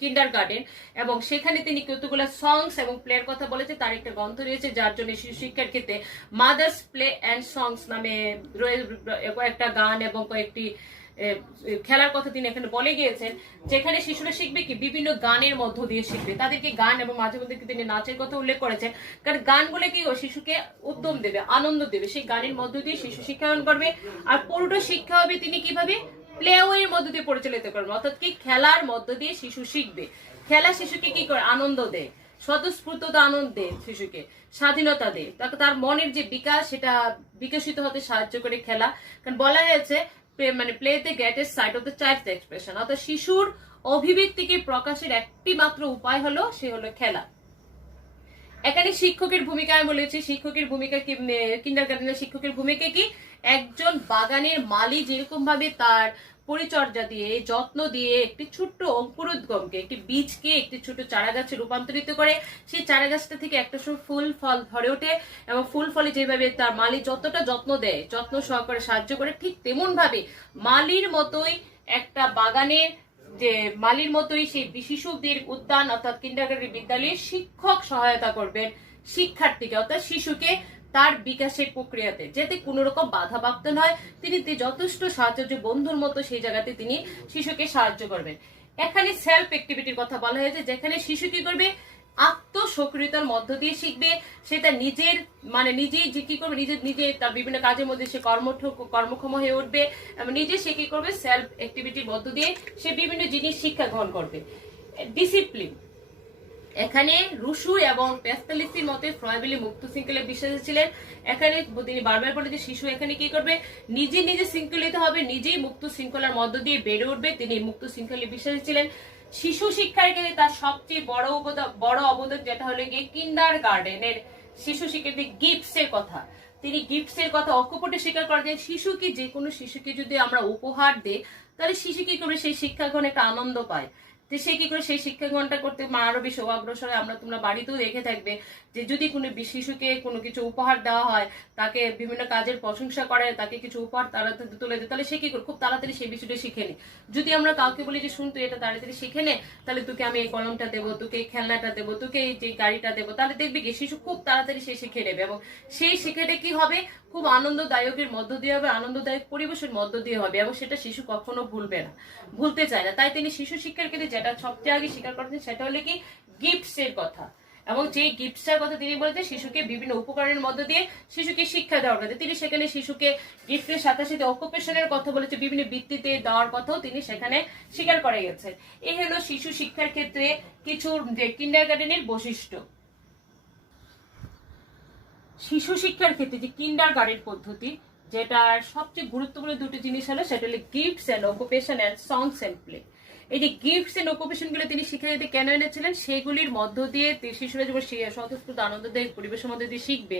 কিন্ডারগার্টেন, এবং সেখানে তিনি কতগুলো সংস এবং প্লের কথা বলেছে, তার একটা গ্রন্থ রয়েছে যার জন্য শিশু শিক্ষার ক্ষেত্রে মাদার্স প্লে অ্যান্ড সংস নামে একটা গান এবং কয়েকটি খেলার কথা তিনি এখানে বলে গিয়েছেন, যেখানে শিশুরা শিখবে কি বিভিন্ন গানের মধ্য দিয়ে শিখবে, তাদেরকে গান এবং মাঝে মধ্যে তিনি নাচের কথা উল্লেখ করেছেন, কারণ গানগুলো কি শিশুকে উদ্যম দেবে, আনন্দ দেবে, সেই গানের মধ্য দিয়ে শিশু শিক্ষায়ন করবে। আর পুরোটা শিক্ষা হবে তিনি কিভাবে প্লেওয়ের মধ্য দিয়ে পরিচালিত করবেন, অর্থাৎ কি খেলার মধ্য দিয়ে শিশু শিখবে। খেলা শিশুকে কি করে আনন্দ দেয়, স্বতঃস্ফূর্ততা আনন্দ দেয়, শিশুকে স্বাধীনতা দেয়, তার মনের যে বিকাশ সেটা বিকশিত হতে সাহায্য করে খেলা। কারণ বলা হয়েছে মানে play the greatest side of the child's expression, অর্থাৎ শিশুর অভিব্যক্তিকে প্রকাশের একটি মাত্র উপায় হলো খেলা। এখানে শিক্ষকের ভূমিকা আমি বলেছি, শিক্ষকের ভূমিকা কি কিন্ডারগার্টেনের শিক্ষকের ভূমিকা কি একজন বাগানের মালি যেরকম ভাবে তার পরিচর্যা দিয়ে যত্ন দিয়ে একটি ছোট্ট অঙ্কুরোদ্গমকে একটি বীজকে একটি ছোট চারা গাছে রূপান্তরিত করে, সেই চারা গাছটা থেকে একটা সময় ফুল ফল ধরে ওঠে, এবং ফুল ফলে যেভাবে তার মালি যতটা যত্ন দেয় যত্ন সহকারে সাহায্য করে, ঠিক তেমন ভাবে মালির মতোই একটা বাগানের যে মালির মতোই সেই শিশুদের উদ্যান অর্থাৎ কিন্ডারগার্টেন বিদ্যালয়ে শিক্ষক সহায়তা করবেন শিক্ষার্থীকে অর্থাৎ শিশুকে তার বিকাশের প্রক্রিয়াতে, যাতে কোনো রকম বাধাপ্রাপ্ত নয়, তিনি যথেষ্ট সাহায্য বন্ধুর মতো সেই জায়গাতে তিনি শিশুকে সাহায্য করবেন। এখানে সেলফ অ্যাক্টিভিটির কথা বলা হয়েছে, যেখানে শিশু কি করবে আত্মসক্রিয়তার মধ্য দিয়ে শিখবে। সে তার নিজের নিজেই যে কি করবে, নিজে তার বিভিন্ন কাজের মধ্যে সে কর্মক্ষম হয়ে উঠবে এবং নিজে সে কি করবে, সেলফ অ্যাক্টিভিটির মধ্য দিয়ে সে বিভিন্ন জিনিস শিক্ষা গ্রহণ করবে। ডিসিপ্লিন, এখানে রুশু এবং প্যাস্তালিসির মতে ফ্রয়েবেলি মুক্ত শৃঙ্খলে বিশ্বাসী ছিলেন। এখানে তিনি বারবার বলে যে শিশু এখানে কি করবে, নিজে শৃঙ্খলিত হবে, নিজেই মুক্ত শৃঙ্খলার মধ্য দিয়ে বেড়ে উঠবে। তিনি মুক্ত শৃঙ্খলে বিশ্বাসী ছিলেন। শিশু শিক্ষার ক্ষেত্রে তার সবচেয়ে বড় অবদান যেটা হলো গিয়ে কিন্ডার গার্ডেনের শিশু শিক্ষার্থী গিফটস এর কথা। তিনি গিফটস এর কথা অকপটে স্বীকার করেন যে শিশুকে, যে কোনো শিশুকে যদি আমরা উপহার দিই তাহলে শিশু কি করবে, সেই শিক্ষা গ্রহণে একটা আনন্দ পায়। সে কি করে সেই শিক্ষা গ্রহণটা করতে আরো বেশি অগ্রসর হয়। তোমরা বাড়িতেও দেখে থাকবে যে যদি কোনো শিশুকে কোনো কিছু উপহার দেওয়া হয়, তাকে বিভিন্ন কাজের প্রশংসা করে, তাকে কিছু উপহার তাড়াতাড়ি তুলে দেয়, তাহলে সে কি করে খুব তাড়াতাড়ি সেই বিষয়টা শিখে নি। যদি আমরা কাউকে বলি যে শুন তুই এটা তাড়াতাড়ি শিখে নে, তাহলে তোকে আমি এই কলমটা দেবো, তোকে এই খেলনাটা দেবো, তোকে এই যে গাড়িটা দেবো, তাহলে দেখবি কি শিশু খুব তাড়াতাড়ি সে শিখে নেবে এবং সেই শিখেটা কি হবে, খুব আনন্দদায়কের মধ্য দিয়ে হবে, আনন্দদায়ক পরিবেশের মধ্য দিয়ে হবে এবং সেটা শিশু কখনো ভুলতে চায় না। তাই তিনি শিশু শিক্ষার ক্ষেত্রে যেটা সবচেয়ে আগে স্বীকার করতেন সেটা হলো কি গিফটস এর কথা। এবং যে গিফটস এর কথা তিনি বলেছেন শিশুকে বিভিন্ন উপকরণের মধ্য দিয়ে শিশুকে শিক্ষা দেওয়ার কথা। তিনি সেখানে শিশুকে গিফটের সাথে সাথে অকুপেশনের কথা বলেছে, বিভিন্ন বৃত্তিতে দেওয়ার কথাও তিনি সেখানে স্বীকার করে গেছেন। এই হলো শিশু শিক্ষার ক্ষেত্রে কিছু কিন্ডারগার্টেনের বৈশিষ্ট্য। শিশু শিক্ষার ক্ষেত্রে যে কিন্ডারগার্টেন পদ্ধতি, যেটার সবচেয়ে গুরুত্বপূর্ণ দুটো জিনিস হলো সেটা হলো gifts and occupation and songs and play. এই যে গিফটস এন্ড অকুপেশন গুলো তিনি শিক্ষা দিতে কেন এনেছিলেন, সেগুলির মধ্য দিয়ে শিশুরা যখন স্বতঃস্ফূর্ত আনন্দদায়ক পরিবেশের মধ্যে দিয়ে শিখবে।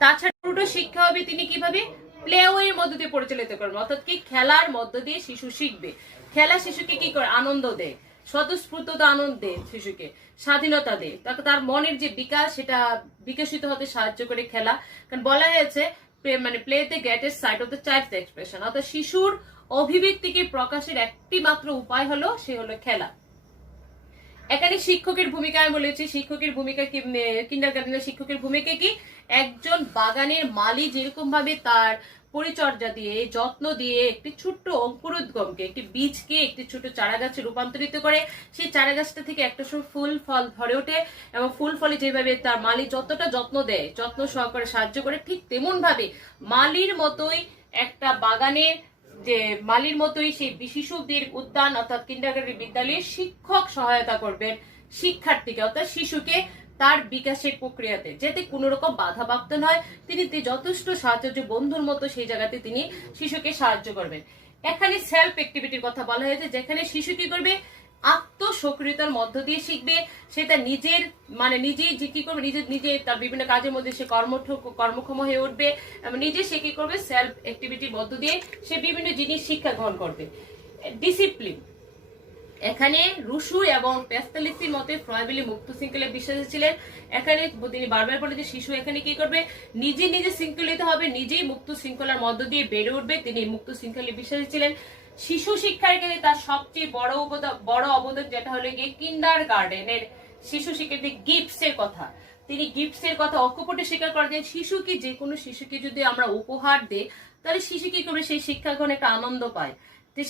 তাছাড়া পুরোটা শিক্ষা হবে তিনি কিভাবে প্লে ওয়ের মধ্য দিয়ে পরিচালিত করবেন, অর্থাৎ কি খেলার মধ্য দিয়ে শিশু শিখবে। খেলা শিশুকে কি করে আনন্দ দেয়, স্বতঃস্ফূর্ততা আনন্দ দেয়, শিশুকে স্বাধীনতা দেয়, তার মনের যে বিকাশ সেটা বিকশিত হতে সাহায্য করে খেলা। কারণ বলা হয়েছে play the greatest side of the child's expression, অর্থাৎ শিশুর অভিব্যক্তিকে প্রকাশের একটি মাত্র উপায় হলো সে হলো খেলা। এখানে শিক্ষকের ভূমিকা আমি বলেছি, শিক্ষকের ভূমিকা কি, কিন্ডারগার্টেনের শিক্ষকের ভূমিকা কি, একজন বাগানের মালি যেরকম ভাবে তার পরিচর্যা দিয়ে, যত্ন দিয়ে একটি ছোট্ট অঙ্কুরোদ্গমকে, একটি বীজকে একটি ছোট চারা গাছে রূপান্তরিত করে, সেই চারা গাছটা থেকে একটা সময় ফুল ফল ধরে ওঠে এবং ফুল ফলে যেভাবে তার মালি যতটা যত্ন দেয়, যত্ন সহকারে সাহায্য করে, ঠিক তেমন ভাবে মালির মতোই একটা বাগানের যে মালির মতোই সেই শিশুদের উদ্যান অর্থাৎ কিন্ডারগার্টেন বিদ্যালয়ে শিক্ষক সহায়তা করবেন শিক্ষার্থীকে অর্থাৎ শিশুকে তার বিকাশের প্রক্রিয়াতে, যাতে কোন রকম বাধাপ্রাপ্ত নয়। তিনি যথেষ্ট সাহায্য বন্ধুর মতো সেই জায়গাতে তিনি শিশুকে সাহায্য করবেন। এখানে সেলফ অ্যাক্টিভিটির কথা বলা হয়েছে, যেখানে শিশু কি করবে, আত্মসক্রিয়তার মধ্য দিয়ে শিখবে। সে তার নিজেই যে কি করবে, নিজে তার বিভিন্ন কাজের মধ্যে সে কর্মক্ষম হয়ে উঠবে এবং নিজে সে কি করবে, সেলফ অ্যাক্টিভিটির মধ্য দিয়ে সে বিভিন্ন জিনিস শিক্ষা গ্রহণ করবে। ডিসিপ্লিন, এখানে রুশু এবং প্যাস্তালিসির মতে ফ্রয়েবেলি মুক্ত শৃঙ্খলে বিশ্বাসী ছিলেন। এখানে তিনি বারবার বলে যে শিশু এখানে কি করবে, নিজে শৃঙ্খলিত হবে, নিজেই মুক্ত শৃঙ্খলার মধ্য দিয়ে বেড়ে উঠবে। তিনি মুক্ত শৃঙ্খলে বিশ্বাসী ছিলেন। শিশু শিক্ষার ক্ষেত্রে তার সবচেয়ে বড় অবদান যেটা হলো গিয়ে কিন্ডারগার্টেনের শিশু শিক্ষার্থী গিফটস এর কথা। তিনি গিফটস এর কথা অকপটে স্বীকার করেন যে শিশুকে, যে কোনো শিশুকে যদি আমরা উপহার দিই তাহলে শিশু কি করবে, সেই শিক্ষা গ্রহণে একটা আনন্দ পায়।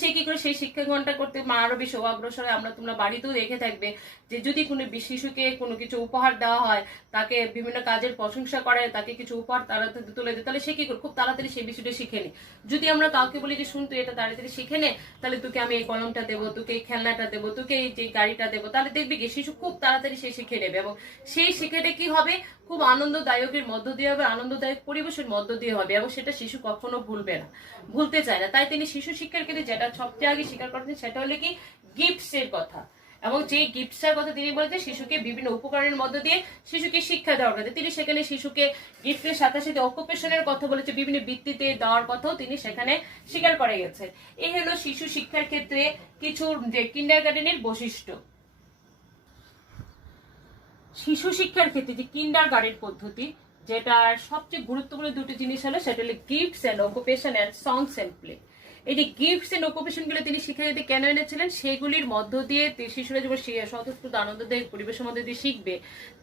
সে কি করে সেই শিক্ষা গ্রহণটা করতে আরো বেশি অগ্রসর হয়। তোমরা বাড়িতেও দেখে থাকবে যে যদি কোনো শিশুকে কোনো কিছু উপহার দেওয়া হয়, তাকে বিভিন্ন কাজের প্রশংসা করে, তাকে কিছু উপহার তাড়াতাড়ি তুলে দেয়, তাহলে সে কি করে খুব তাড়াতাড়ি সেই বিষয়টা শিখে নি। যদি আমরা কাউকে বলি যে শুন তুই এটা তাড়াতাড়ি শিখে নে, তাহলে তোকে আমি এই কলমটা দেবো, তোকে এই খেলনাটা দেবো, তোকে এই যে গাড়িটা দেবো, তাহলে দেখবি কি শিশু খুব তাড়াতাড়ি সে শিখে নেবে এবং সেই শিখেটা কি হবে, খুব আনন্দদায়কের মধ্য দিয়ে হবে, আনন্দদায়ক পরিবেশের মধ্য দিয়ে হবে এবং সেটা শিশু কখনো ভুলতে চায় না। তাই তিনি শিশু শিক্ষার ক্ষেত্রে যেটা সবচেয়ে আগে স্বীকার করতেন সেটা হলো কি গিফটস এর কথা। এবং যে গিফটস এর কথা তিনি বলেছেন শিশুকে বিভিন্ন উপকরণের মধ্য দিয়ে শিশুকে শিক্ষা দেওয়ার কথা। তিনি সেখানে শিশুকে গিফটের সাথে সাথে অকুপেশনের কথা বলেছে, বিভিন্ন বৃত্তিতে দেওয়ার কথাও তিনি সেখানে স্বীকার করে গেছেন। এই হলো শিশু শিক্ষার ক্ষেত্রে কিছু কিন্ডারগার্টেনের বৈশিষ্ট্য। শিশু শিক্ষার ক্ষেত্রে যে কিন্ডারগার্টেন পদ্ধতি, যেটার সবচেয়ে গুরুত্বপূর্ণ দুটো জিনিস হলো সেটা হলো gifts and occupation and songs and play. এই যে গিফটস এন্ড অকুপেশন গুলো তিনি শিক্ষা দিতে কেন এনেছিলেন, সেগুলির মধ্য দিয়ে শিশুরা যখন স্বতঃস্ফূর্ত আনন্দদায়ক পরিবেশের মধ্যে দিয়ে শিখবে।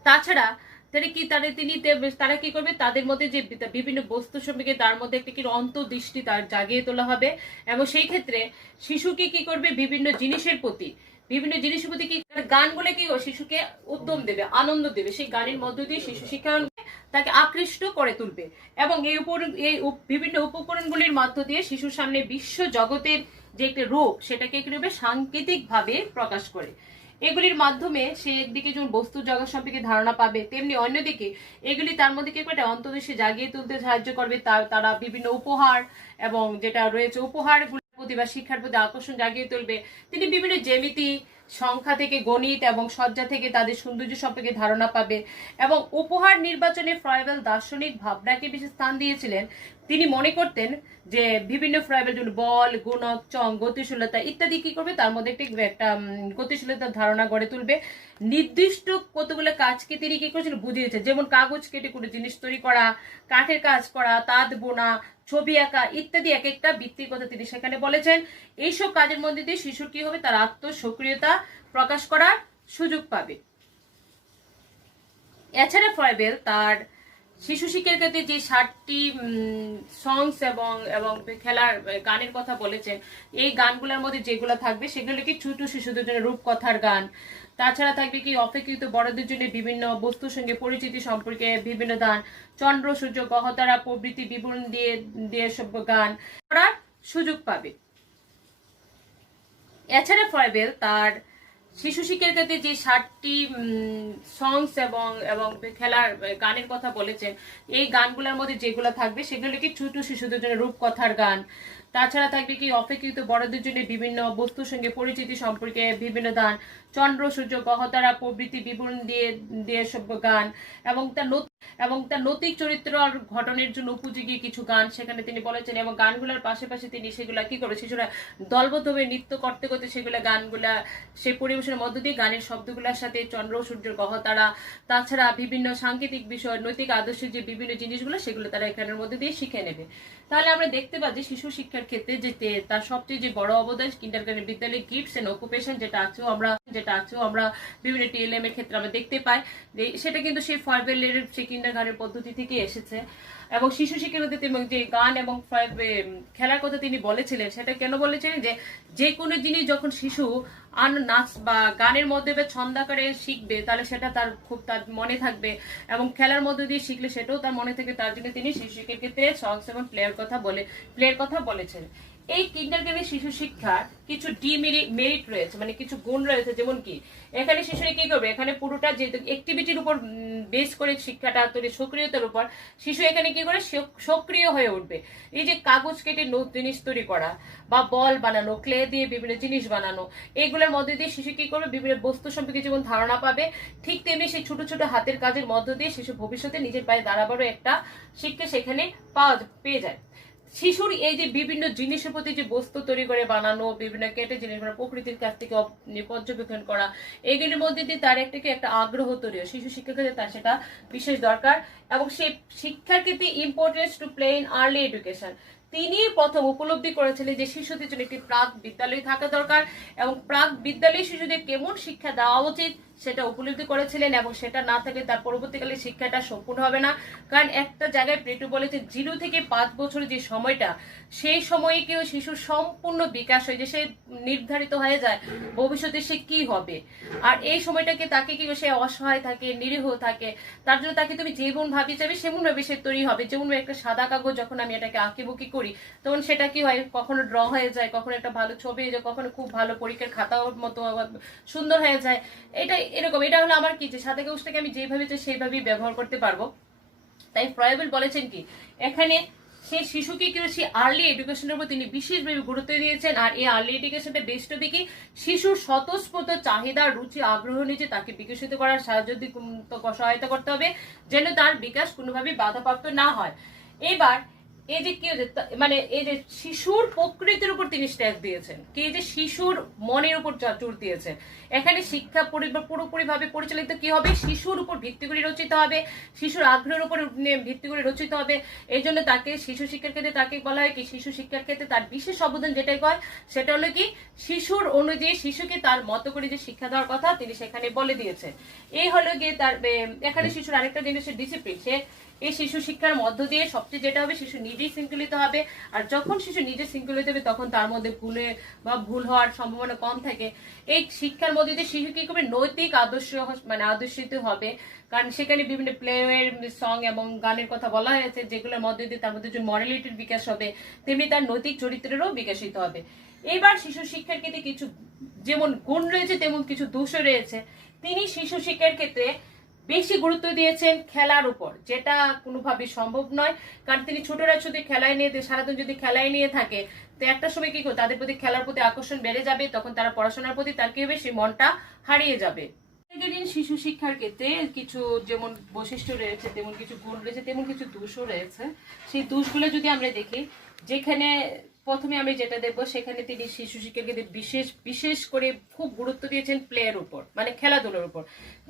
তাছাড়া তারা কি করবে, তাদের মধ্যে যে বিভিন্ন বস্তু সম্পর্কে তার মধ্যে একটা কি অন্তর্দৃষ্টি তার জাগিয়ে তোলা হবে এবং সেই ক্ষেত্রে শিশুকে কি করবে, বিভিন্ন জিনিসের প্রতি বিভিন্ন জিনিসের প্রতি কি গানগুলো কি শিশুকে উদ্যম দেবে, আনন্দ দেবে, সেই গানের মধ্য দিয়ে শিশু শিক্ষায়ন তাকে আকৃষ্ট করে তুলবে এবং বিভিন্ন উপকরণগুলির মধ্য দিয়ে শিশুর সামনে বিশ্ব জগতের যে একটি রূপ সেটাকে কিভাবে সাংকেতিক ভাবে প্রকাশ করে। এগুলির মাধ্যমে সে একদিকে যেমন বস্তু জগৎ সম্পর্কে ধারণা পাবে, তেমনি অন্যদিকে এগুলি তার মধ্যে কি একটা অন্তর্দৃষ্টি জাগিয়ে তুলতে সাহায্য করবে। তারা বিভিন্ন উপহার এবং যেটা রয়েছে উপহারগুলোর প্রতি বা শিক্ষার প্রতি আকর্ষণ জাগিয়ে তুলবে। তিনি বিভিন্ন জ্যামিতি, সংখ্যা থেকে গণিত এবং সজ্জা থেকে তাদের সৌন্দর্য সম্পর্কে ধারণা পাবে এবং উপহার নির্বাচনে ফ্রয়েবেল দার্শনিক ভাবনাকে বিশেষ স্থান দিয়েছিলেন। তিনি মনে করতেন যে বিভিন্ন ফ্রয়েবেল যেমন বল, গুণক, চং, গতিশীলতা ইত্যাদি কি করবে তার মধ্যে একটা গতিশীলতার ধারণা গড়ে তুলবে। নির্দিষ্ট কতগুলো কাজকে তিনি কি করেছিলেন বুঝিয়েছেন, যেমন কাগজ কেটে কোনো জিনিস তৈরি করা, কাঠের কাজ করা, তাঁত বোনা, ছবি আঁকা ইত্যাদি এক একটা বৃত্তির কথা তিনি সেখানে বলেছেন। এইসব কাজের মধ্যে দিয়ে শিশুর কি হবে, তার আত্মসক্রিয়তা প্রকাশ করার সুযোগ পাবে। এছাড়া ফ্রয়েবেল তার শিশু শিক্ষার ক্ষেত্রে যে 7টি সংস এবং খেলার গানের কথা বলেছেন, এই গানগুলোর মধ্যে যেগুলো থাকবে সেগুলো কি ছোট শিশুদের জন্য রূপকথার গান, তাছাড়া থাকবে কি অপেক্ষিত বড়দের জন্য বিভিন্ন বস্তুর সঙ্গে পরিচিতি সম্পর্কে বিভিন্ন গান, চন্দ্র সূর্য গ্রহতারা প্রভৃতি বিবরণ দিয়ে সব গান করার সুযোগ পাবে। এছাড়া ফ্রয়েবেল তার শিশু শিক্ষার ক্ষেত্রে যে 7টি সংস এবং খেলার গানের কথা বলেছেন, এই গানগুলোর মধ্যে যেগুলো থাকবে সেগুলো কি ছোট শিশুদের জন্য রূপকথার গান, তাছাড়া থাকবে কি অপেক্ষিত বড়দের জন্য বিভিন্ন বস্তুর সঙ্গে পরিচিতি সম্পর্কে বিভিন্ন গান, চন্দ্র সূর্য গ্রহতারা প্রভৃতি বিবরণ দিয়ে সব গান এবং তার নৈতিক চরিত্র আর ঘটনের জন্য উপযোগী কিছু গান সেখানে তিনি বলেছেন। এবং গানগুলোর পাশাপাশি তিনি সেগুলা কি করবে, শিশুরা দলবদ্ধভাবে নৃত্য করতে করতে সেগুলা গানগুলা সেই পরিবেশনের মধ্য দিয়ে গানের শব্দগুলোর সাথে চন্দ্র সূর্য গ্রহতারা, তাছাড়া বিভিন্ন সাংকেতিক বিষয়, নৈতিক আদর্শের যে বিভিন্ন জিনিসগুলো সেগুলো তারা এখানের মধ্যে দিয়ে শিখে নেবে। তাহলে আমরা দেখতে পাচ্ছি শিশু শিক্ষার ক্ষেত্রে যে তার সবচেয়ে যে বড় অবদান কিন্ডারগার্টেন বিদ্যালয় গিফটস এন্ড অকুপেশন যেটা আছেও আমরা বিভিন্ন টিএলএম এর ক্ষেত্রে আমরা দেখতে পাই, সেটা কিন্তু সেই ফ্রয়েবেলের সেই কিন্ডারগার্টেন পদ্ধতি থেকে এসেছে। এবং শিশু শিক্ষার এবং যে গান এবং খেলার কথা তিনি বলেছিলেন, সেটা কেন বলেছিলেন যে কোনো জিনিস যখন শিশু নাচ বা গানের মধ্যে বা ছন্দাকারে শিখবে তাহলে সেটা তার মনে থাকবে এবং খেলার মধ্যে দিয়ে শিখলে সেটাও তার মনে থাকে। তার জন্য তিনি শিশু শিক্ষার ক্ষেত্রে সংস এবং প্লেয়ার কথা বলেছেন। এই কিন্ডারগার্টেন শিশু শিক্ষার কিছু মেরিট রয়েছে, মানে কিছু গুণ রয়েছে, যেমন কি এখানে শিশুরা কি করবে, এখানে পুরোটা যেহেতু অ্যাক্টিভিটির উপর বেস করে শিক্ষাটা তৈরি, সক্রিয়তার উপর শিশু এখানে কি করে সক্রিয় হয়ে উঠবে। এই যে কাগজ কেটে জিনিস তৈরি করা বা বল বানানো, ক্লে দিয়ে বিভিন্ন জিনিস বানানো, এইগুলোর মধ্যে দিয়ে শিশু কি করবে, বিভিন্ন বস্তু সম্পর্কে যেমন ধারণা পাবে, ঠিক তেমনি সেই ছোট ছোট হাতের কাজের মধ্য দিয়ে শিশু ভবিষ্যতে নিজের পায়ে দাঁড়াবারও একটা শিক্ষা সেখানে পেয়ে যায়। শিশুর এই যে বিভিন্ন জিনিসের প্রতি যে বস্তু তৈরি করে বানানো, বিভিন্ন কেটে জিনিস প্রকৃতির কাছ থেকে পর্যবেক্ষণ করা, এগুলির মধ্যে দিয়ে তার একটা আগ্রহ তৈরি হয়। শিশু শিক্ষার ক্ষেত্রে তার সেটা বিশেষ দরকার এবং সেই শিক্ষার ক্ষেত্রে importance to play in early education তিনি প্রথম উপলব্ধি করেছিলেন যে শিশুদের জন্য একটি প্রাক বিদ্যালয় থাকা দরকার এবং প্রাক বিদ্যালয়ে শিশুদের কেমন শিক্ষা দেওয়া উচিত সেটা উপলব্ধি করেছিলেন এবং সেটা না থাকলে তার পরবর্তীকালে শিক্ষাটা সম্পূর্ণ হবে না। কারণ একটা জায়গায় প্লেটো বলেছে 0 থেকে 5 বছরের যে সময়টা, সেই সময়ে কেউ শিশুর সম্পূর্ণ বিকাশ হয়ে যে সে নির্ধারিত হয়ে যায় ভবিষ্যতে সে কি হবে। আর এই সময়টাকে তাকে কি সে অসহায় থাকে, নিরীহ থাকে, তার জন্য তাকে তুমি যেমন ভাবি যাবে সেমন ভাবে সে তৈরি হবে। যেমন একটা সাদা কাগজ যখন আমি এটাকে আঁকিবুকি করি তখন সেটা কি হয়, কখনো ড্র হয়ে যায়, কখনো একটা ভালো ছবি হয়ে যায়, কখনো খুব ভালো পরীক্ষার খাতার মতো সুন্দর হয়ে যায়। এটা হলো আমার কি যে সাদা কাগজটাকে আমি যেভাবে চাই সেইভাবেই ব্যবহার করতে পারবো। তাই ফ্রয়েবেল বলেছেন কি এখানে সেই শিশুকে কি সেই আর্লি এডুকেশনের উপর তিনি বিশেষভাবে গুরুত্ব দিয়েছেন। আর এই আর্লি এডুকেশনটা বেস্ট হবে কি শিশুর স্বতঃস্ফূর্ত চাহিদা, রুচি, আগ্রহ নিয়ে তাকে বিকশিত করার সহায়তা করতে হবে যেন তার বিকাশ কোনোভাবে বাধাপ্রাপ্ত না হয়। এবার এই যে কি মানে এই যে শিশুর প্রকৃতির উপর তিনি স্ট্যাক দিয়েছেন, কি যে শিশুর মনের উপর জোর দিয়েছেন। এখানে শিক্ষা পুরোপুরি ভাবে পরিচালিত কি হবে, শিশুর উপর ভিত্তি করে রচিত হবে, শিশুর আগ্রহের উপর ভিত্তি করে রচিত হবে। এই জন্য তাকে শিশু শিক্ষার ক্ষেত্রে তাকে বলা হয় কি শিশু শিক্ষার ক্ষেত্রে তার বিশেষ অবদান যেটাই হয় সেটা হলো কি শিশুর অনুযায়ী শিশুকে তার মতো করে যে শিক্ষা দেওয়ার কথা তিনি সেখানে বলে দিয়েছেন। এই হলো গিয়ে তার এখানে শিশুর আরেকটা জিনিসের ডিসিপ্লিন, সে এই শিশু শিক্ষার মধ্য দিয়ে সবচেয়ে যেটা হবে, শিশু নিজেই শৃঙ্খলিত হবে। আর যখন শিশু নিজে শৃঙ্খলিত হবে তখন তার মধ্যে ভুল হওয়ার সম্ভাবনা কম থাকে। এই শিক্ষার মধ্যে দিয়ে শিশু কি করবে, নৈতিক আদর্শ আদর্শিত হবে। কারণ সেখানে বিভিন্ন প্লেয়ের সং এবং গানের কথা বলা হয়েছে, যেগুলোর মধ্যে দিয়ে তার মধ্যে যে মরালিটির বিকাশ হবে, তেমনি তার নৈতিক চরিত্রেরও বিকাশিত হবে। এবার শিশু শিক্ষার ক্ষেত্রে কিছু যেমন গুণ রয়েছে তেমন কিছু দোষও রয়েছে। তিনি শিশু শিক্ষার ক্ষেত্রে বেশি গুরুত্ব দিয়েছেন খেলার উপর, যেটা কোনোভাবে সম্ভব নয়। কারণ তিনি ছোটরা শুধু খেলায় নিয়ে সারাদিন যদি খেলায় নিয়ে থাকে, তো একটা সময় কি করে তাদের প্রতি খেলার প্রতি আকর্ষণ বেড়ে যাবে, তখন তারা পড়াশোনার প্রতি তার কি হবে, সেই মনটা হারিয়ে যাবে। শিশু শিক্ষার ক্ষেত্রে কিছু যেমন বৈশিষ্ট্য রয়েছে, তেমন কিছু গুণ রয়েছে, তেমন কিছু দোষও রয়েছে। সেই দোষগুলো যদি আমরা দেখি, যেখানে প্রথমে আমি যেটা দেখবো, সেখানে তিনি শিশু শিক্ষার ক্ষেত্রে বিশেষ করে খুব গুরুত্ব দিয়েছেন প্লেয়ের উপর, মানে খেলাধুলার উপর।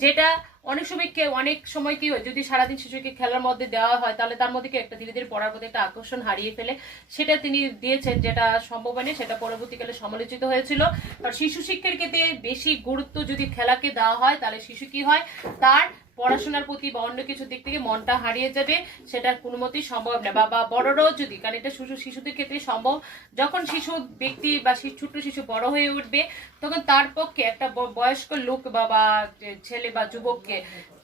যেটা অনেক সময় কি হয়, যদি সারাদিন শিশুকে খেলার মধ্যে দেওয়া হয়, তাহলে তার মধ্যে কি একটা ধীরে ধীরে পড়ার প্রতি একটা আকর্ষণ হারিয়ে ফেলে। সেটা তিনি দিয়েছেন, যেটা সম্ভব হয়নি, সেটা পরবর্তীকালে সমালোচিত হয়েছিল। আর শিশু শিক্ষার ক্ষেত্রে বেশি গুরুত্ব যদি খেলাকে দেওয়া হয়, তাহলে শিশু কি হয়, তার পড়াশোনার প্রতি বা অন্য কিছু দিক থেকে মনটা হারিয়ে যাবে। সেটা কোনো মতেই সম্ভব না। বা বড়রাও যদি, কারণ এটা শিশুদের ক্ষেত্রে সম্ভব, যখন শিশু ব্যক্তি বা ছোট্ট শিশু বড় হয়ে উঠবে, তখন তার পক্ষে একটা বয়স্ক লোক বা ছেলে বা যুবককে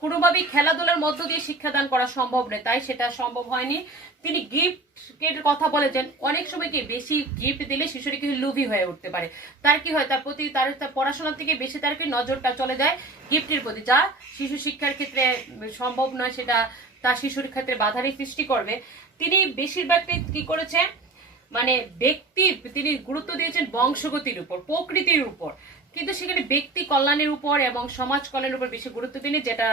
কোনোভাবেই খেলাধুলার মধ্য দিয়ে শিক্ষাদান করা সম্ভব নয়। তাই সেটা সম্ভব হয়নি। তিনি গিফটের কথা বলেছেন, অনেক সময় কি বেশি গিফট দিলে শিশুরা কি লোভী হয়ে উঠতে পারে। তার কি হয়, তার প্রতি তার পড়াশোনার থেকে বেশি তার কি নজরটা চলে যায় গিফটের প্রতি, যা শিশু শিক্ষার ক্ষেত্রে সম্ভব নয়। সেটা তার শিশুর ক্ষেত্রে বাধারই সৃষ্টি করবে। তিনি বেশিরভাগটাই কি করেছেন, মানে তিনি গুরুত্ব দিয়েছেন বংশগতির উপর, প্রকৃতির উপর, কিন্তু সেখানে ব্যক্তি কল্যাণের উপর এবং সমাজ কল্যাণের উপর বেশি গুরুত্ব তিনি, যেটা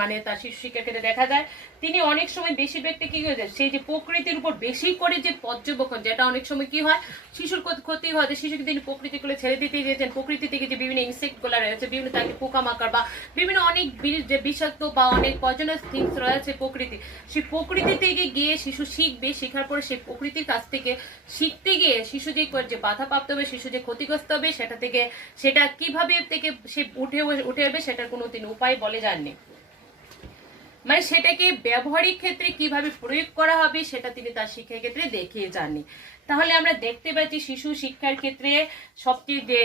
মানে তার শিশু শিক্ষার ক্ষেত্রে দেখা যায়। তিনি অনেক সময় বেশিরভাগটা কি হয়ে যায়, সেই যে প্রকৃতির উপর বেশি করে যে পর্যবেক্ষণ, যেটা অনেক সময় কি হয়, শিশুর ক্ষতি হয়। যে শিশুকে তিনি প্রকৃতিগুলো ছেড়ে দিতে দিয়েছেন, প্রকৃতি থেকে যে বিভিন্ন ইনসেক্ট গুলো রয়েছে, বিভিন্ন তাকে পোকামাকড় বা বিভিন্ন অনেক যে বিষাক্ত বা অনেক পয়জনাস থিংস রয়েছে প্রকৃতি, সেই প্রকৃতি থেকে গিয়ে শিশু শিখবে। শেখার পরে সেই প্রকৃতির কাছ থেকে শিখতে গিয়ে শিশু যে বাধাপ্রাপ্ত হবে, শিশু যে ক্ষতিগ্রস্ত হবে, সেটা কিভাবে থেকে সে উঠে আসবে, সেটার কোনো তিনি উপায় বলে যাননি। মানে সেটাকে ব্যবহারিক ক্ষেত্রে কিভাবে প্রয়োগ করা হবে, সেটা তিনি তার শিক্ষার ক্ষেত্রে দেখিয়ে যাননি। তাহলে আমরা দেখতে পাচ্ছি শিশু শিক্ষার ক্ষেত্রে সবচেয়ে যে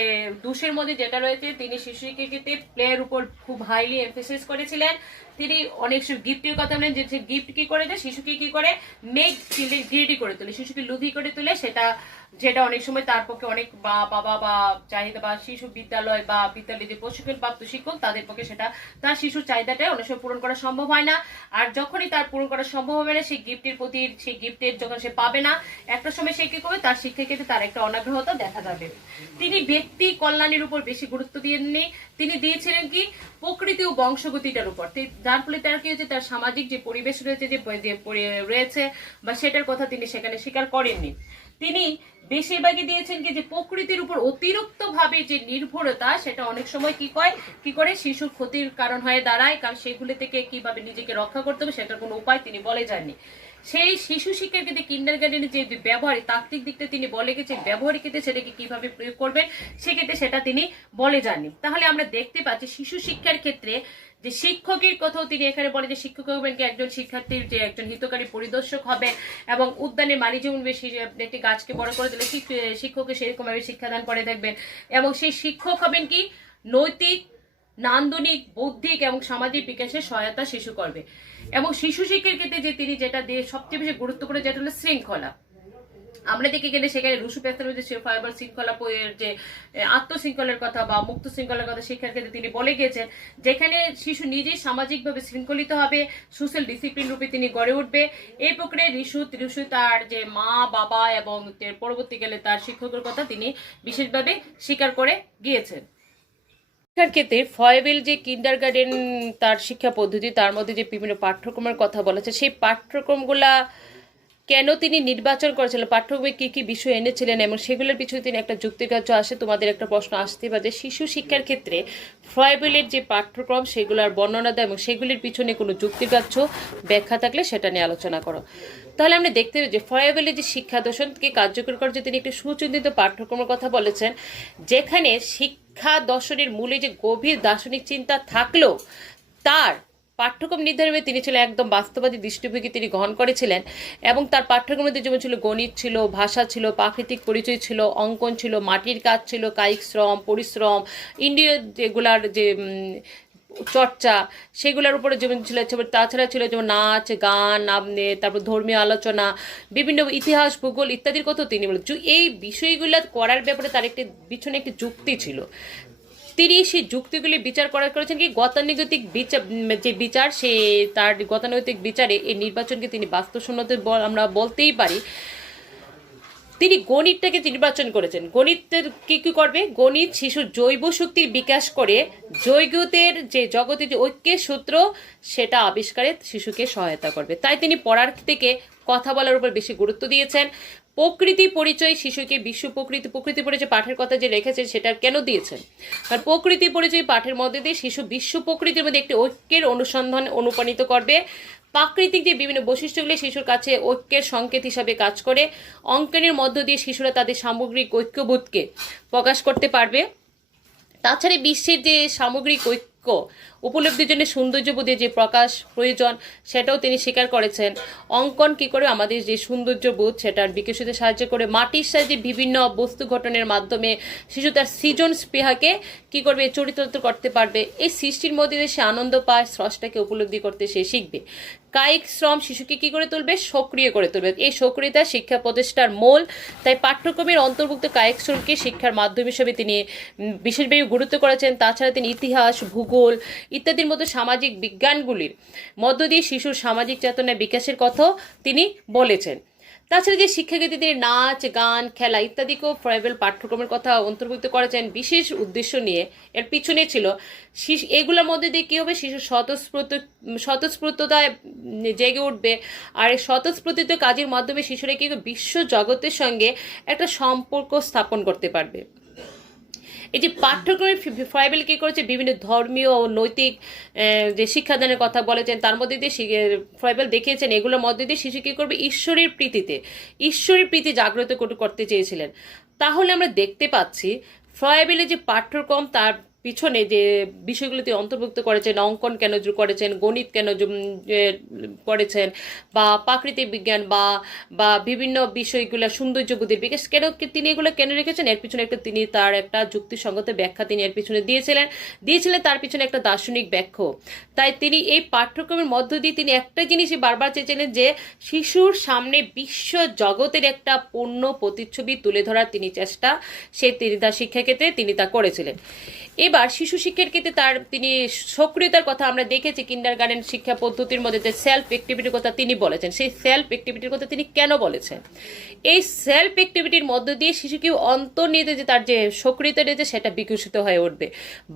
দোষের মধ্যে যেটা রয়েছে, তিনি শিশু শিক্ষার ক্ষেত্রে প্লেয়ের উপর খুব হাইলি এমফেসিস করেছিলেন। তিনি অনেক গিফটের কথা বলেন, যে গিফট কি করে, যে শিশুকে কি করে মেক চিলড্রেন গ্রিডি করে তোলে, শিশুকে লোভী করে তোলে। যেটা অনেক সময় তার পক্ষে অনেক বাবা বা চাহিদা বা শিশু বিদ্যালয় বা বিদ্যালয়ে যে প্রশিক্ষণপ্রাপ্ত শিক্ষক, তাদের পক্ষে সেটা তার শিশুর চাহিদাটা অনেক সময় পূরণ করা সম্ভব হয় না। আর যখনই তার পূরণ করা সম্ভব হবে না, সেই গিফটের যখন সে পাবে না, একটা সময় সে কি করবে, তার শিক্ষার ক্ষেত্রে তার একটা অনাগ্রহতা দেখা যাবে। তিনি ব্যক্তি কল্যাণের উপর বেশি গুরুত্ব দেননি, তিনি দিয়েছিলেন কি প্রকৃতি ও বংশগতিটার উপর। যার ফলে তার কি হচ্ছে, তার সামাজিক যে পরিবেশ রয়েছে রয়েছে বা সেটার কথা তিনি সেখানে স্বীকার করেননি। তিনি বেশিরভাগই দিয়েছেন কি, যে প্রকৃতির উপর অতিরিক্ত ভাবে যে নির্ভরতা, সেটা অনেক সময় কি করে শিশুর ক্ষতির কারণ হয়ে দাঁড়ায়। কারণ সেগুলি থেকে কিভাবে নিজেকে রক্ষা করতে হবে, সেটার কোনো উপায় তিনি বলে যাননি। সেই শিশু শিক্ষার ক্ষেত্রে কিন্ডারগার্টেনের যে ব্যবহারিক তাত্ত্বিক দিকটা তিনি বলে গেছে, ব্যবহারিক ক্ষেত্রে সেটাকে কিভাবে প্রয়োগ করবেন, সেক্ষেত্রে সেটা তিনি বলে যাননি। তাহলে আমরা দেখতে পাচ্ছি শিশু শিক্ষার ক্ষেত্রে যে শিক্ষকের কথাও তিনি এখানে বলে, যে শিক্ষক হবেন কি একজন শিক্ষার্থীর যে একজন হিতকারী পরিদর্শক হবে, এবং উদ্যানে মালি যেমন একটি গাছকে বড় করে দিলে শিক্ষককে সেরকম ভাবে শিক্ষাদান করে দেখবেন। এবং সেই শিক্ষক হবেন কি নৈতিক, নান্দনিক, বৌদ্ধিক এবং সামাজিক বিকাশের সহায়তা শিশু করবে। এবং শিশু শিক্ষার ক্ষেত্রে যে তিনি যেটা দিয়ে সবচেয়ে বেশি গুরুত্বপূর্ণ, যেটা হলো শৃঙ্খলা। আমরা দেখি গেলে সেখানে রুশু পেস্তার যে ফাইবার শৃঙ্খলা, যে আত্মশৃঙ্খলার কথা বা মুক্ত শৃঙ্খলার কথা শিক্ষার ক্ষেত্রে তিনি বলে গিয়েছেন, যেখানে শিশু নিজেই সামাজিকভাবে শৃঙ্খলিত হবে, সোশ্যাল ডিসিপ্লিন রূপে তিনি গড়ে উঠবে। এই প্রক্রিয়ায় ঋষু তার যে মা বাবা এবং পরবর্তীকালে তার শিক্ষকের কথা তিনি বিশেষভাবে স্বীকার করে গিয়েছেন। শিক্ষার ক্ষেত্রে ফয়েবেল যে কিন্ডারগার্টেন তার শিক্ষা পদ্ধতি, তার মধ্যে যে বিভিন্ন পাঠ্যক্রমের কথা বলেছে, সেই পাঠ্যক্রমগুলা কেন তিনি নির্বাচন করেছিলেন, পাঠ্যক্রমে কি কি বিষয় এনেছিলেন, এবং সেগুলোর পিছনে তিনি একটা যুক্তিগ্রাহ্য আসে। তোমাদের একটা প্রশ্ন আসতে পারে, শিশু শিক্ষার ক্ষেত্রে ফয়েবেলের যে পাঠ্যক্রম সেগুলোর বর্ণনা দেয় এবং সেগুলির পিছনে কোনো যুক্তিগ্রাহ্য ব্যাখ্যা থাকলে সেটা নিয়ে আলোচনা করো। তাহলে আমরা দেখতে পাই যে ফয়েবেলের যে শিক্ষা দর্শনকে কার্যকর করার যে তিনি একটি সুচিন্তিত পাঠ্যক্রমের কথা বলেছেন, যেখানে শিক্ষা দর্শনের মূলে যে গভীর দার্শনিক চিন্তা থাকলেও তার পাঠ্যক্রম নির্ধারণে তিনি ছিলেন একদম বাস্তববাদী দৃষ্টিভঙ্গি তিনি গ্রহণ করেছিলেন এবং তার পাঠ্যক্রমের মধ্যে যেমন ছিল গণিত ছিল, ভাষা ছিল, প্রাকৃতিক পরিচয় ছিল, অঙ্কন ছিল, মাটির কাজ ছিল, কায়িক শ্রম, পরিশ্রম, ইন্দ্রিয় যেগুলার যে চর্চা সেগুলোর উপরে যেমন ছিল, তাছাড়া ছিল যেমন নাচ গান, তারপর ধর্মীয় আলোচনা, বিভিন্ন ইতিহাস, ভূগোল ইত্যাদির কথাও তিনি বলেন। এই বিষয়গুলো করার ব্যাপারে তার একটি পিছনে একটি যুক্তি ছিল। তিনি সেই যুক্তিগুলি বিচার করেছেন কি গতানুগতিক বিচার, যে বিচার সে তার গতানুগতিক বিচারে এই নির্বাচনকে তিনি বাস্তবসম্মত আমরা বলতেই পারি। তিনি গণিতটাকে নির্বাচন করেছেন। গণিতের কি কি করবে? গণিত শিশুর জৈব শক্তির বিকাশ করে জৈগতের যে জগতের যে ঐক্যের সূত্র সেটা আবিষ্কারে শিশুকে সহায়তা করবে। তাই তিনি পড়ার থেকে কথা বলার উপর বেশি গুরুত্ব দিয়েছেন। প্রকৃতি পরিচয় শিশুকে বিশ্ব প্রকৃতি পরিচয় পাঠের কথা যে রেখেছেন সেটা কেন দিয়েছেন? কারণ প্রকৃতি পরিচয় পাঠের মধ্যে দিয়ে শিশু বিশ্ব প্রকৃতির মধ্যে একটি ঐক্যের অনুসন্ধান অনুপ্রাণিত করবে। প্রাকৃতিক যে বিভিন্ন বৈশিষ্ট্যগুলি শিশুর কাছে ঐক্যের সংকেত হিসাবে কাজ করে। অঙ্কনের মধ্য দিয়ে শিশুরা তাদের সামগ্রিক ঐক্যবোধকে প্রকাশ করতে পারবে। তাছাড়া বিশ্বের যে সামগ্রিক ঐক্য উপলব্ধির জন্য সৌন্দর্যবোধে যে প্রকাশ প্রয়োজন সেটাও তিনি স্বীকার করেছেন। অঙ্কন কি করে আমাদের যে সৌন্দর্যবোধ সেটার বিকশিতে সাহায্য করে। মাটির সাহায্যে বিভিন্ন বস্তু গঠনের মাধ্যমে শিশু তার সৃজন স্পৃহাকে কি করবে? চরিতার্থ করতে পারবে। এই সৃষ্টির মধ্যে দিয়ে সে আনন্দ পায়, স্রষ্টাকে উপলব্ধি করতে সে শিখবে। কায়িক শ্রম শিশুকে কি করে তুলবে? সক্রিয় করে তুলবে। এই সক্রিয়তা শিক্ষা প্রচেষ্টার মূল। তাই পাঠ্যক্রমের অন্তর্ভুক্ত কায়িক শ্রমকে শিক্ষার মাধ্যম হিসেবে তিনি বিশেষভাবে গুরুত্ব করেছেন। তাছাড়া তিনি ইতিহাস, ভূগোল ইত্যাদির মতো সামাজিক বিজ্ঞানগুলির মধ্য দিয়ে শিশুর সামাজিক চেতনার বিকাশের কথাও তিনি বলেছেন। তাছাড়া যে শিক্ষাক্ষেত্রে তিনি নাচ গান খেলা ইত্যাদিকেও ফ্রয়েবেল পাঠ্যক্রমের কথা অন্তর্ভুক্ত করেছেন বিশেষ উদ্দেশ্য নিয়ে। এর পিছনে ছিল এগুলোর মধ্যে দিয়ে কী হবে? শিশুর স্বতঃস্ফূর্ততায় জেগে উঠবে। আর এই স্বতঃস্ফূর্তিত কাজের মাধ্যমে শিশুরা কি বিশ্ব জগতের সঙ্গে একটা সম্পর্ক স্থাপন করতে পারবে। এই যে পাঠ্যক্রমে ফ্রয়েবেল কী করেছে? বিভিন্ন ধর্মীয় ও নৈতিক যে শিক্ষাদানের কথা বলেছেন তার মধ্যে দিয়ে ফ্রয়েবেল দেখিয়েছেন এগুলোর মধ্যে দিয়ে শিশু কী করবে? ঈশ্বরের প্রীতি জাগ্রত করতে চেয়েছিলেন। তাহলে আমরা দেখতে পাচ্ছি ফ্রয়েবেলের যে পাঠ্যক্রম তার পিছনে যে বিষয়গুলোতে অন্তর্ভুক্ত করেছেন, অঙ্কন কেন করেছেন, গণিত কেন করেছেন, বা প্রাকৃতিক বিজ্ঞান বা বিভিন্ন বিষয়গুলো সৌন্দর্যবোধের বিকাশ কেন তিনি এগুলো কেন রেখেছেন এর পিছনে তিনি তার একটা যুক্তিসঙ্গত ব্যাখ্যা তিনি এর পিছনে দিয়েছিলেন তার পিছনে একটা দার্শনিক ব্যাখ্যা। তাই তিনি এই পাঠ্যক্রমের মধ্য দিয়ে তিনি একটা জিনিসই বারবার চেয়েছিলেন যে শিশুর সামনে বিশ্ব জগতের একটা পূর্ণ প্রতিচ্ছবি তুলে ধরার তিনি চেষ্টা তিনি তার শিক্ষাক্ষেত্রে তিনি তা করেছিলেন। এবার শিশু শিক্ষার ক্ষেত্রে তিনি সক্রিয়তার কথা আমরা দেখেছি কিন্ডারগার্টেন শিক্ষা পদ্ধতির মধ্যে যে সেলফ অ্যাক্টিভিটির কথা তিনি বলেছেন। সেই সেলফ অ্যাক্টিভিটির কথা তিনি কেন বলেছেন? এই সেলফ অ্যাক্টিভিটির মধ্য দিয়ে শিশুকে অন্তর্নিহিত যে তার যে সক্রিয়তা রয়েছে সেটা বিকশিত হয়ে উঠবে।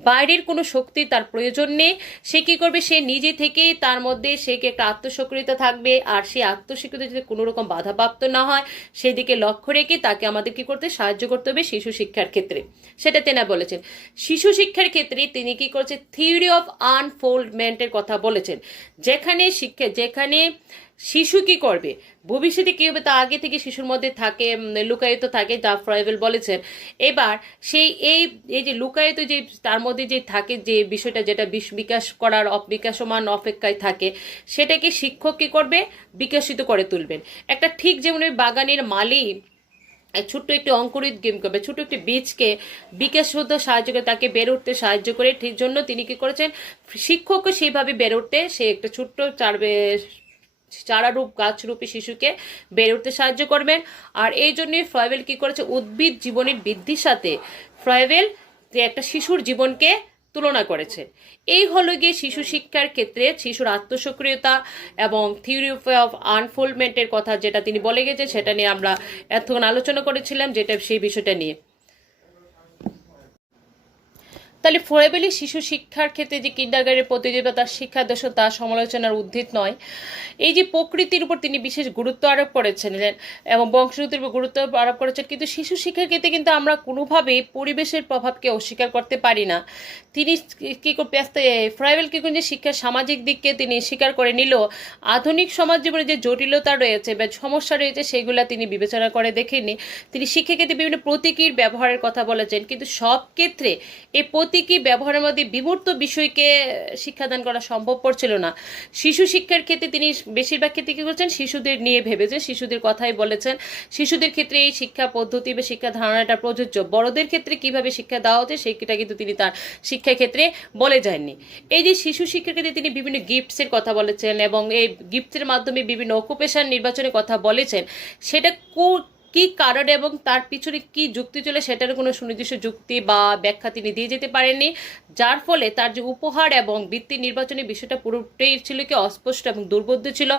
বাইরের কোনো শক্তি তার প্রয়োজন নেই। সে কি করবে? সে নিজে থেকেই তার মধ্যে সে একটা আত্মসক্রিয়তা থাকবে। আর সেই আত্মস্বীকৃতি যদি কোনো রকম বাধাপ্রাপ্ত না হয় সেদিকে লক্ষ্য রেখে তাকে আমাদের কি করতে সাহায্য করতে হবে শিশু শিক্ষার ক্ষেত্রে। সেটা তেনা বলেছেন। শিশু শিক্ষার ক্ষেত্রে তিনি কি করেছেন? থিওরি অফ আনফোল্ডমেন্টের কথা বলেছেন। যেখানে শিশু কি করবে, ভবিষ্যতে কি হবে তা আগে থেকে শিশুর মধ্যে থাকে, লুকায়িত থাকে, যা ফ্রয়েবেল বলেছেন। এবার এই যে লুকায়িত যে তার মধ্যে যে থাকে যে বিষয়টা যেটা বিকাশ করার বিকাশমান অপেক্ষায় থাকে সেটাকে শিক্ষক কি করবে? বিকশিত করে তুলবেন। একটা ঠিক যেমন বাগানের মালি ছোট্ট একটি অঙ্কুরিত গেম করবে, ছোট্ট একটি বীজকে বিকাশ হতে সাহায্য করে, তাকে বেড়ে উঠতে সাহায্য করে। ঠিক জন্য তিনি কি করেছেন? শিক্ষকও সেইভাবে বেড়ে উঠতে সে একটা ছোট্ট চারারূপ গাছরূপী শিশুকে বেড়ে উঠতে সাহায্য করবেন। আর এই জন্যই ফ্রয়েবেল কি করেছে? উদ্ভিদ জীবনের বৃদ্ধির সাথে ফ্রয়েবেল যে একটা শিশুর জীবনকে তুলনা করেছে। এই হলো গিয়ে শিশু শিক্ষার ক্ষেত্রে শিশুর আত্মসক্রিয়তা এবং থিওরি অফ আনফোল্ডমেন্টের কথা যেটা তিনি বলে গেছে সেটা নিয়ে আমরা এতক্ষণ আলোচনা করেছিলাম, যেটা সেই বিষয়টা নিয়ে। তাহলে ফ্রয়েবেলের শিশু শিক্ষার ক্ষেত্রে যে কিন্ডারগার্টেনের প্রতিযোগিতা তার শিক্ষাদর্শ তার সমালোচনার উদ্ধৃত নয়। এই যে প্রকৃতির উপর তিনি বিশেষ গুরুত্ব আরোপ করেছেন এবং বংশগতির উপর গুরুত্ব আরোপ করেছেন, কিন্তু শিশু শিক্ষার ক্ষেত্রে কিন্তু আমরা কোনোভাবেই পরিবেশের প্রভাবকে অস্বীকার করতে পারি না। তিনি কী ফ্রয়েবেল কি করেন? যে শিক্ষার সামাজিক দিককে তিনি স্বীকার করে নিল, আধুনিক সমাজ জীবনে যে জটিলতা রয়েছে বা সমস্যা রয়েছে সেগুলা তিনি বিবেচনা করে দেখেননি। তিনি শিক্ষাক্ষেত্রে বিভিন্ন প্রতীকীর ব্যবহারের কথা বলেছেন, কিন্তু সব ক্ষেত্রে এই প্রতীকী ব্যবহারের মধ্যে বিমূর্ত বিষয়কে শিক্ষাদান করা সম্ভবপর ছিল না। শিশু শিক্ষার ক্ষেত্রে তিনি বেশিরভাগ ক্ষেত্রে কী করছেন, শিশুদের নিয়ে ভেবেছেন, শিশুদের কথাই বলেছেন। শিশুদের ক্ষেত্রে এই শিক্ষা পদ্ধতি বা শিক্ষা ধারণাটা প্রযোজ্য, বড়দের ক্ষেত্রে কিভাবে শিক্ষা দেওয়া হচ্ছে সেইটা কিন্তু তিনি তার শিক্ষা ক্ষেত্রে বলে যাননি। এই যে শিশু শিক্ষার ক্ষেত্রে তিনি বিভিন্ন গিফটসের কথা বলেছেন এবং এই গিফটসের মাধ্যমে বিভিন্ন অকুপেশন নির্বাচনের কথা বলেছেন, সেটা কি কারণ এবং তার পিছনে কি যুক্তি চলে সেটার কোনো সুনির্দিষ্ট যুক্তি বা ব্যাখ্যা তিনি দিয়ে যেতে পারেননি, যার ফলে তার যে উপহার এবং বৃত্তি নির্বাচনের বিষয়টা পুরোটাই ছিল কি অস্পষ্ট এবং দুর্বোধ্য ছিল।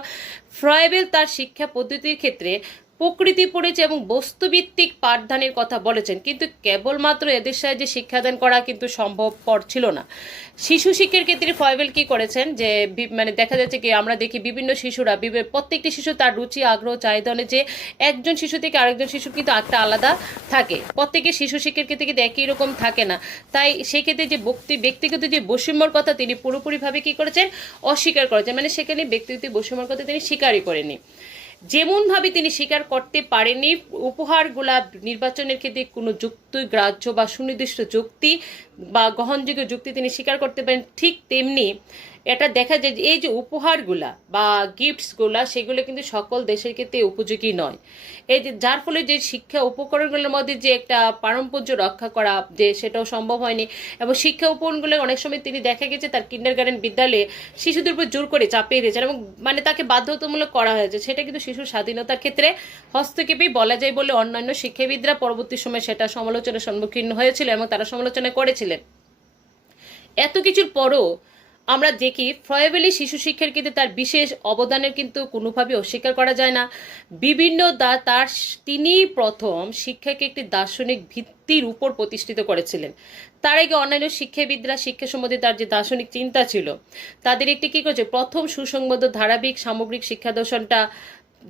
ফ্রয়েবেল তার শিক্ষা পদ্ধতির ক্ষেত্রে প্রকৃতি পড়েছে এবং বস্তুভিত্তিক পাঠদানের কথা বলেছেন, কিন্তু কেবলমাত্র এদের সাহায্যে শিক্ষাদান করা কিন্তু সম্ভবপর ছিল না। শিশু শিক্ষার ক্ষেত্রে ফ্রয়েবেল কি করেছেন যে মানে দেখা যাচ্ছে কি আমরা দেখি বিভিন্ন শিশুরা প্রত্যেকটি শিশু তার রুচি আগ্রহ চাহিদা অনুযায়ী একজন শিশু থেকে আরেকজন শিশুর কিন্তু একটা আলাদা থাকে, প্রত্যেকের শিশু শিক্ষার ক্ষেত্রে কিন্তু একই রকম থাকে না। তাই সেই ক্ষেত্রে যে ব্যক্তিগত যে বৈষম্যর কথা তিনি পুরোপুরিভাবে কি করেছেন, অস্বীকার করেছেন, মানে সেখানে ব্যক্তিগত বৈষম্যর কথা তিনি স্বীকারই করেনি। যেমনভাবে তিনি স্বীকার করতে পারেননি উপহারগুলা নির্বাচনের ক্ষেত্রে কোনো যুক্তি গ্রাহ্য বা সুনির্দিষ্ট যুক্তি বা গ্রহণযোগ্য যুক্তি তিনি স্বীকার করতে পারেন, ঠিক তেমনি এটা দেখা যায় যে এই যে উপহারগুলা বা গিফটসগুলা সেগুলো কিন্তু সকল দেশের ক্ষেত্রে উপযোগী নয়। এই যে যার ফলে যে শিক্ষা উপকরণগুলোর মধ্যে যে একটা পারম্পর্য রক্ষা করা যে সেটাও সম্ভব হয়নি, এবং শিক্ষা উপকরণগুলো অনেক সময় তিনি দেখা গেছে তার কিন্ডারগার্টেন বিদ্যালয়ে শিশুদের উপর জোর করে চাপিয়ে দিয়েছেন এবং মানে তাকে বাধ্যতামূলক করা হয়েছে, সেটা কিন্তু শিশুর স্বাধীনতার ক্ষেত্রে হস্তক্ষেপই বলা যায় বলে অন্যান্য শিক্ষাবিদরা পরবর্তী সময় সেটা সমালোচনার সম্মুখীন হয়েছিল এবং তারা সমালোচনা করেছিলেন। এত কিছুর পরও আমরা দেখি ফ্রয়েবেলি শিশু শিক্ষার ক্ষেত্রে তার বিশেষ অবদানের কিন্তু কোনোভাবে অস্বীকার করা যায় না। বিভিন্ন তিনি প্রথম শিক্ষাকে একটি দার্শনিক ভিত্তির উপর প্রতিষ্ঠিত করেছিলেন। তার আগে অন্যান্য শিক্ষাবিদরা শিক্ষা সম্বন্ধে তার যে দার্শনিক চিন্তা ছিল তাদের একটি কী করেছে, প্রথম সুসংবদ্ধ ধারাবাহিক সামগ্রিক শিক্ষা দর্শনটা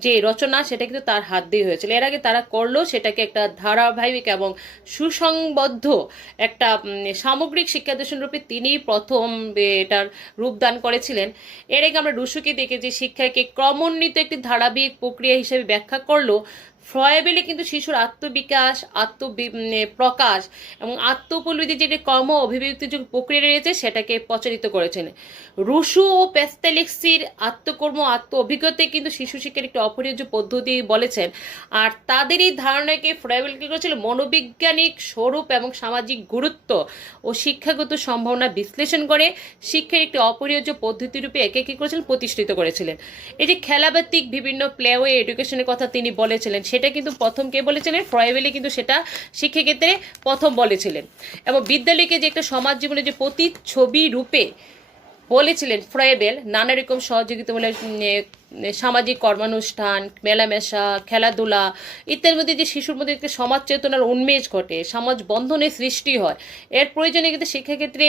যে রচনা সেটা কিন্তু তার হাত দিয়ে হয়েছিল। এর আগে তারা করলো সেটাকে একটা ধারাবাহিক এবং সুসংবদ্ধ একটা সামগ্রিক শিক্ষা দর্শন রূপে তিনি প্রথম এটার রূপদান করেছিলেন। এর আগে আমরা রুশোকে দেখেছি শিক্ষাকে ক্রমোন্বিত একটি ধারাবাহিক প্রক্রিয়া হিসেবে ব্যাখ্যা করলো। ফ্রয়েবেলে কিন্তু শিশুর আত্মবিকাশ প্রকাশ এবং আত্মোপলব্ধি যে কর্ম অভিব্যক্তির যে প্রক্রিয়া রয়েছে সেটাকে প্রচারিত করেছেন। রুশো ও প্যাস্টেলিক্সির আত্মকর্ম আত্ম অভিজ্ঞতায় কিন্তু শিশু শিক্ষার একটি অপরিহার্য পদ্ধতি বলেছেন, আর তাদের এই ধারণাকে ফ্রয়েবেল কি করেছিল মনোবৈজ্ঞানিক স্বরূপ এবং সামাজিক গুরুত্ব ও শিক্ষাগত সম্ভাবনা বিশ্লেষণ করে শিক্ষার একটি অপরিহার্য পদ্ধতি রূপে একে কি করেছিলেন, প্রতিষ্ঠিত করেছিলেন। এই যে খেলাভিত্তিক বিভিন্ন প্লেওয়ে এডুকেশনের কথা তিনি বলেছিলেন সেটা কিন্তু প্রথম কে বলেছিলেন, ফ্রয়েবেলি কিন্তু সেটা শিক্ষাক্ষেত্রে প্রথম বলেছিলেন। এবং বিদ্যালয়কে যে একটা সমাজ জীবনের যে প্রতিচ্ছবি রূপে বলেছিলেন ফ্রয়েবেল, নানা রকম সহযোগিতামূলক সামাজিক কর্মানুষ্ঠান, মেলামেশা, খেলাধুলা ইত্যাদির মধ্যে যে শিশুর মধ্যে একটি সমাজ চেতনার উন্মেষ ঘটে, সমাজ বন্ধনের সৃষ্টি হয়, এর প্রয়োজনে কিন্তু শিক্ষাক্ষেত্রে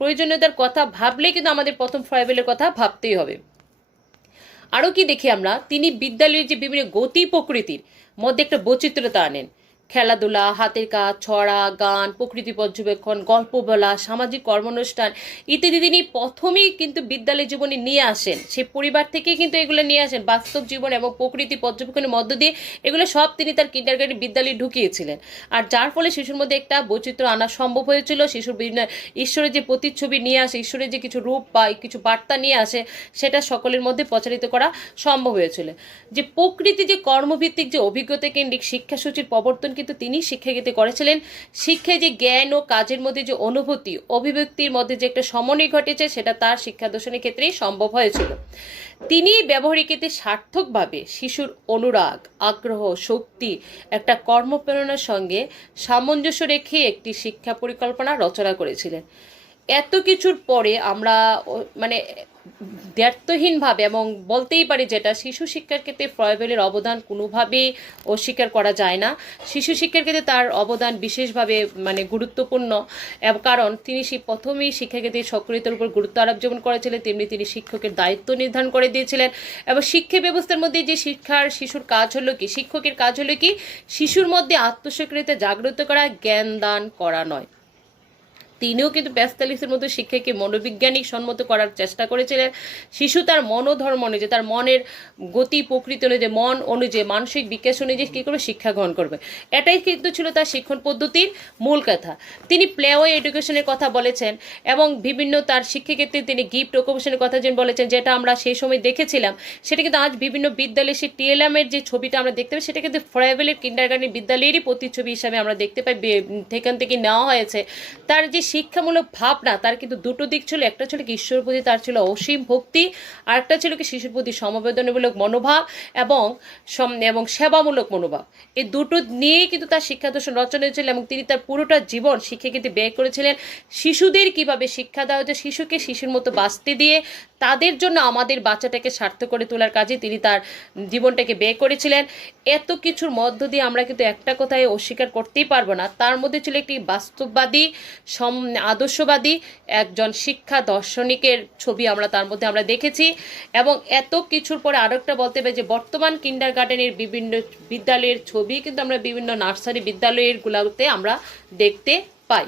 প্রয়োজনীয়তার কথা ভাবলে কিন্তু আমাদের প্রথম ফ্রয়েবেলের কথা ভাবতেই হবে। আরও কি দেখি আমরা, তিনি বিদ্যালয়ের যে বিভিন্ন গতি প্রকৃতির মধ্যে একটা বৈচিত্র্যতা আনেন। খেলাধুলা, হাতের কাজ, ছড়া, গান, প্রকৃতি পর্যবেক্ষণ, গল্প বলা, সামাজিক কর্মানুষ্ঠান ইত্যাদি তিনি প্রথমেই কিন্তু বিদ্যালয় জীবনে নিয়ে আসেন। সেই পরিবার থেকেই কিন্তু এগুলো নিয়ে আসেন, বাস্তব জীবন এবং প্রকৃতি পর্যবেক্ষণের মধ্য দিয়ে এগুলো সব তিনি তার কিন্ডারগার্টেন বিদ্যালয়ে ঢুকিয়েছিলেন। আর যার ফলে শিশুর মধ্যে একটা বৈচিত্র্য আনা সম্ভব হয়েছিল। শিশুর বিভিন্ন ঈশ্বরের যে প্রতিচ্ছবি নিয়ে আসে, ঈশ্বরের যে কিছু রূপ বা কিছু বার্তা নিয়ে আসে সেটা সকলের মধ্যে প্রচারিত করা সম্ভব হয়েছিল। যে প্রকৃতি যে কর্মভিত্তিক যে অভিজ্ঞতা কেন্দ্রিক শিক্ষাসূচির প্রবর্তন কিন্তু তিনি শিক্ষাক্ষেত্রে করেছিলেন। শিক্ষায় যে জ্ঞান ও কাজের মধ্যে যে অনুভূতি অভিব্যক্তির মধ্যে যে একটা সমন্বয় ঘটেছে সেটা তার শিক্ষা দর্শনের ক্ষেত্রেই সম্ভব হয়েছিল। তিনি ব্যবহারিক ক্ষেত্রে সার্থকভাবে শিশুর অনুরাগ, আগ্রহ, শক্তি একটা কর্মপ্রেরণার সঙ্গে সামঞ্জস্য রেখে একটি শিক্ষা পরিকল্পনা রচনা করেছিলেন। এত কিছুর পরে আমরা মানে দ্ব্যর্থহীনভাবে এবং বলতেই পারি যেটা শিশু শিক্ষার ক্ষেত্রে ফ্রয়েবেলের অবদান কোনোভাবেই অস্বীকার করা যায় না। শিশু শিক্ষার ক্ষেত্রে তার অবদান বিশেষভাবে মানে গুরুত্বপূর্ণ, কারণ তিনি প্রথমেই শিক্ষাক্ষেত্রে সক্রিয়তার উপর গুরুত্ব আরোপ যেমন করেছিলেন তেমনি তিনি শিক্ষকের দায়িত্ব নির্ধারণ করে দিয়েছিলেন। এবং শিক্ষা ব্যবস্থার মধ্যে যে শিশুর কাজ হলো কি, শিক্ষকের কাজ হলো কি, শিশুর মধ্যে আত্মস্বীকৃতি জাগ্রত করা, জ্ঞান দান করা নয়। তিনিও কিন্তু প্যাস্কালিসের মতো শিক্ষাকে মনোবিজ্ঞানিক সম্মত করার চেষ্টা করেছিলেন। শিশু তার মনোধর্ম অনুযায়ী, তার মনের গতি প্রকৃতি অনুযায়ী, মন অনুযায়ী, মানসিক বিকাশ অনুযায়ী কী করবে, শিক্ষা গ্রহণ করবে। এটাই কিন্তু ছিল তার শিক্ষণ পদ্ধতির মূল কথা। তিনি প্লেওয়ে এডুকেশনের কথা বলেছেন এবং বিভিন্ন তার শিক্ষাক্ষেত্রে তিনি গিফট অকুপেশনের কথা যেন বলেছেন, যেটা আমরা সেই সময় দেখেছিলাম। সেটা কিন্তু আজ বিভিন্ন বিদ্যালয়ে সেই টিএলএমের যে ছবিটা আমরা দেখতে পাই, সেটা কিন্তু ফ্রাইভেলের কিন্ডারগার্টেন বিদ্যালয়েরই প্রতিচ্ছবি হিসাবে আমরা দেখতে পাই, সেখান থেকে নেওয়া হয়েছে। তার যে শিক্ষামূলক ভাবনা, তার কিন্তু দুটো দিক ছিল। একটা ছিল কি ঈশ্বরের প্রতি তার ছিল অসীম ভক্তি, আর একটা ছিল কি শিশুর প্রতি সমবেদনামূলক মনোভাব এবং সেবামূলক মনোভাব। এই দুটো নিয়েই কিন্তু তার শিক্ষা দর্শন রচনা হয়েছিল এবং তিনি তার পুরোটা জীবন শিক্ষা কিন্তু ব্যয় করেছিলেন। শিশুদের কিভাবে শিক্ষা দেওয়া হচ্ছে, শিশুকে শিশুর মতো বাঁচতে দিয়ে তাদের জন্য আমাদের বাচ্চাটাকে সার্থক করে তোলার কাজে তিনি তার জীবনটাকে ব্যয় করেছিলেন। এত কিছুর মধ্য দিয়ে আমরা কিন্তু একটা কথায় অস্বীকার করতেই পারবো না, তার মধ্যে ছিল একটি বাস্তববাদী আদর্শবাদী একজন শিক্ষা দার্শনিকের ছবি তার মধ্যে আমরা দেখেছি। এবং এত কিছুর পরে আরও একটা বলতে পারি যে বর্তমান কিন্ডারগার্টেনের বিভিন্ন বিদ্যালয়ের ছবি কিন্তু আমরা বিভিন্ন নার্সারি বিদ্যালয়ের গুলোতে আমরা দেখতে পাই।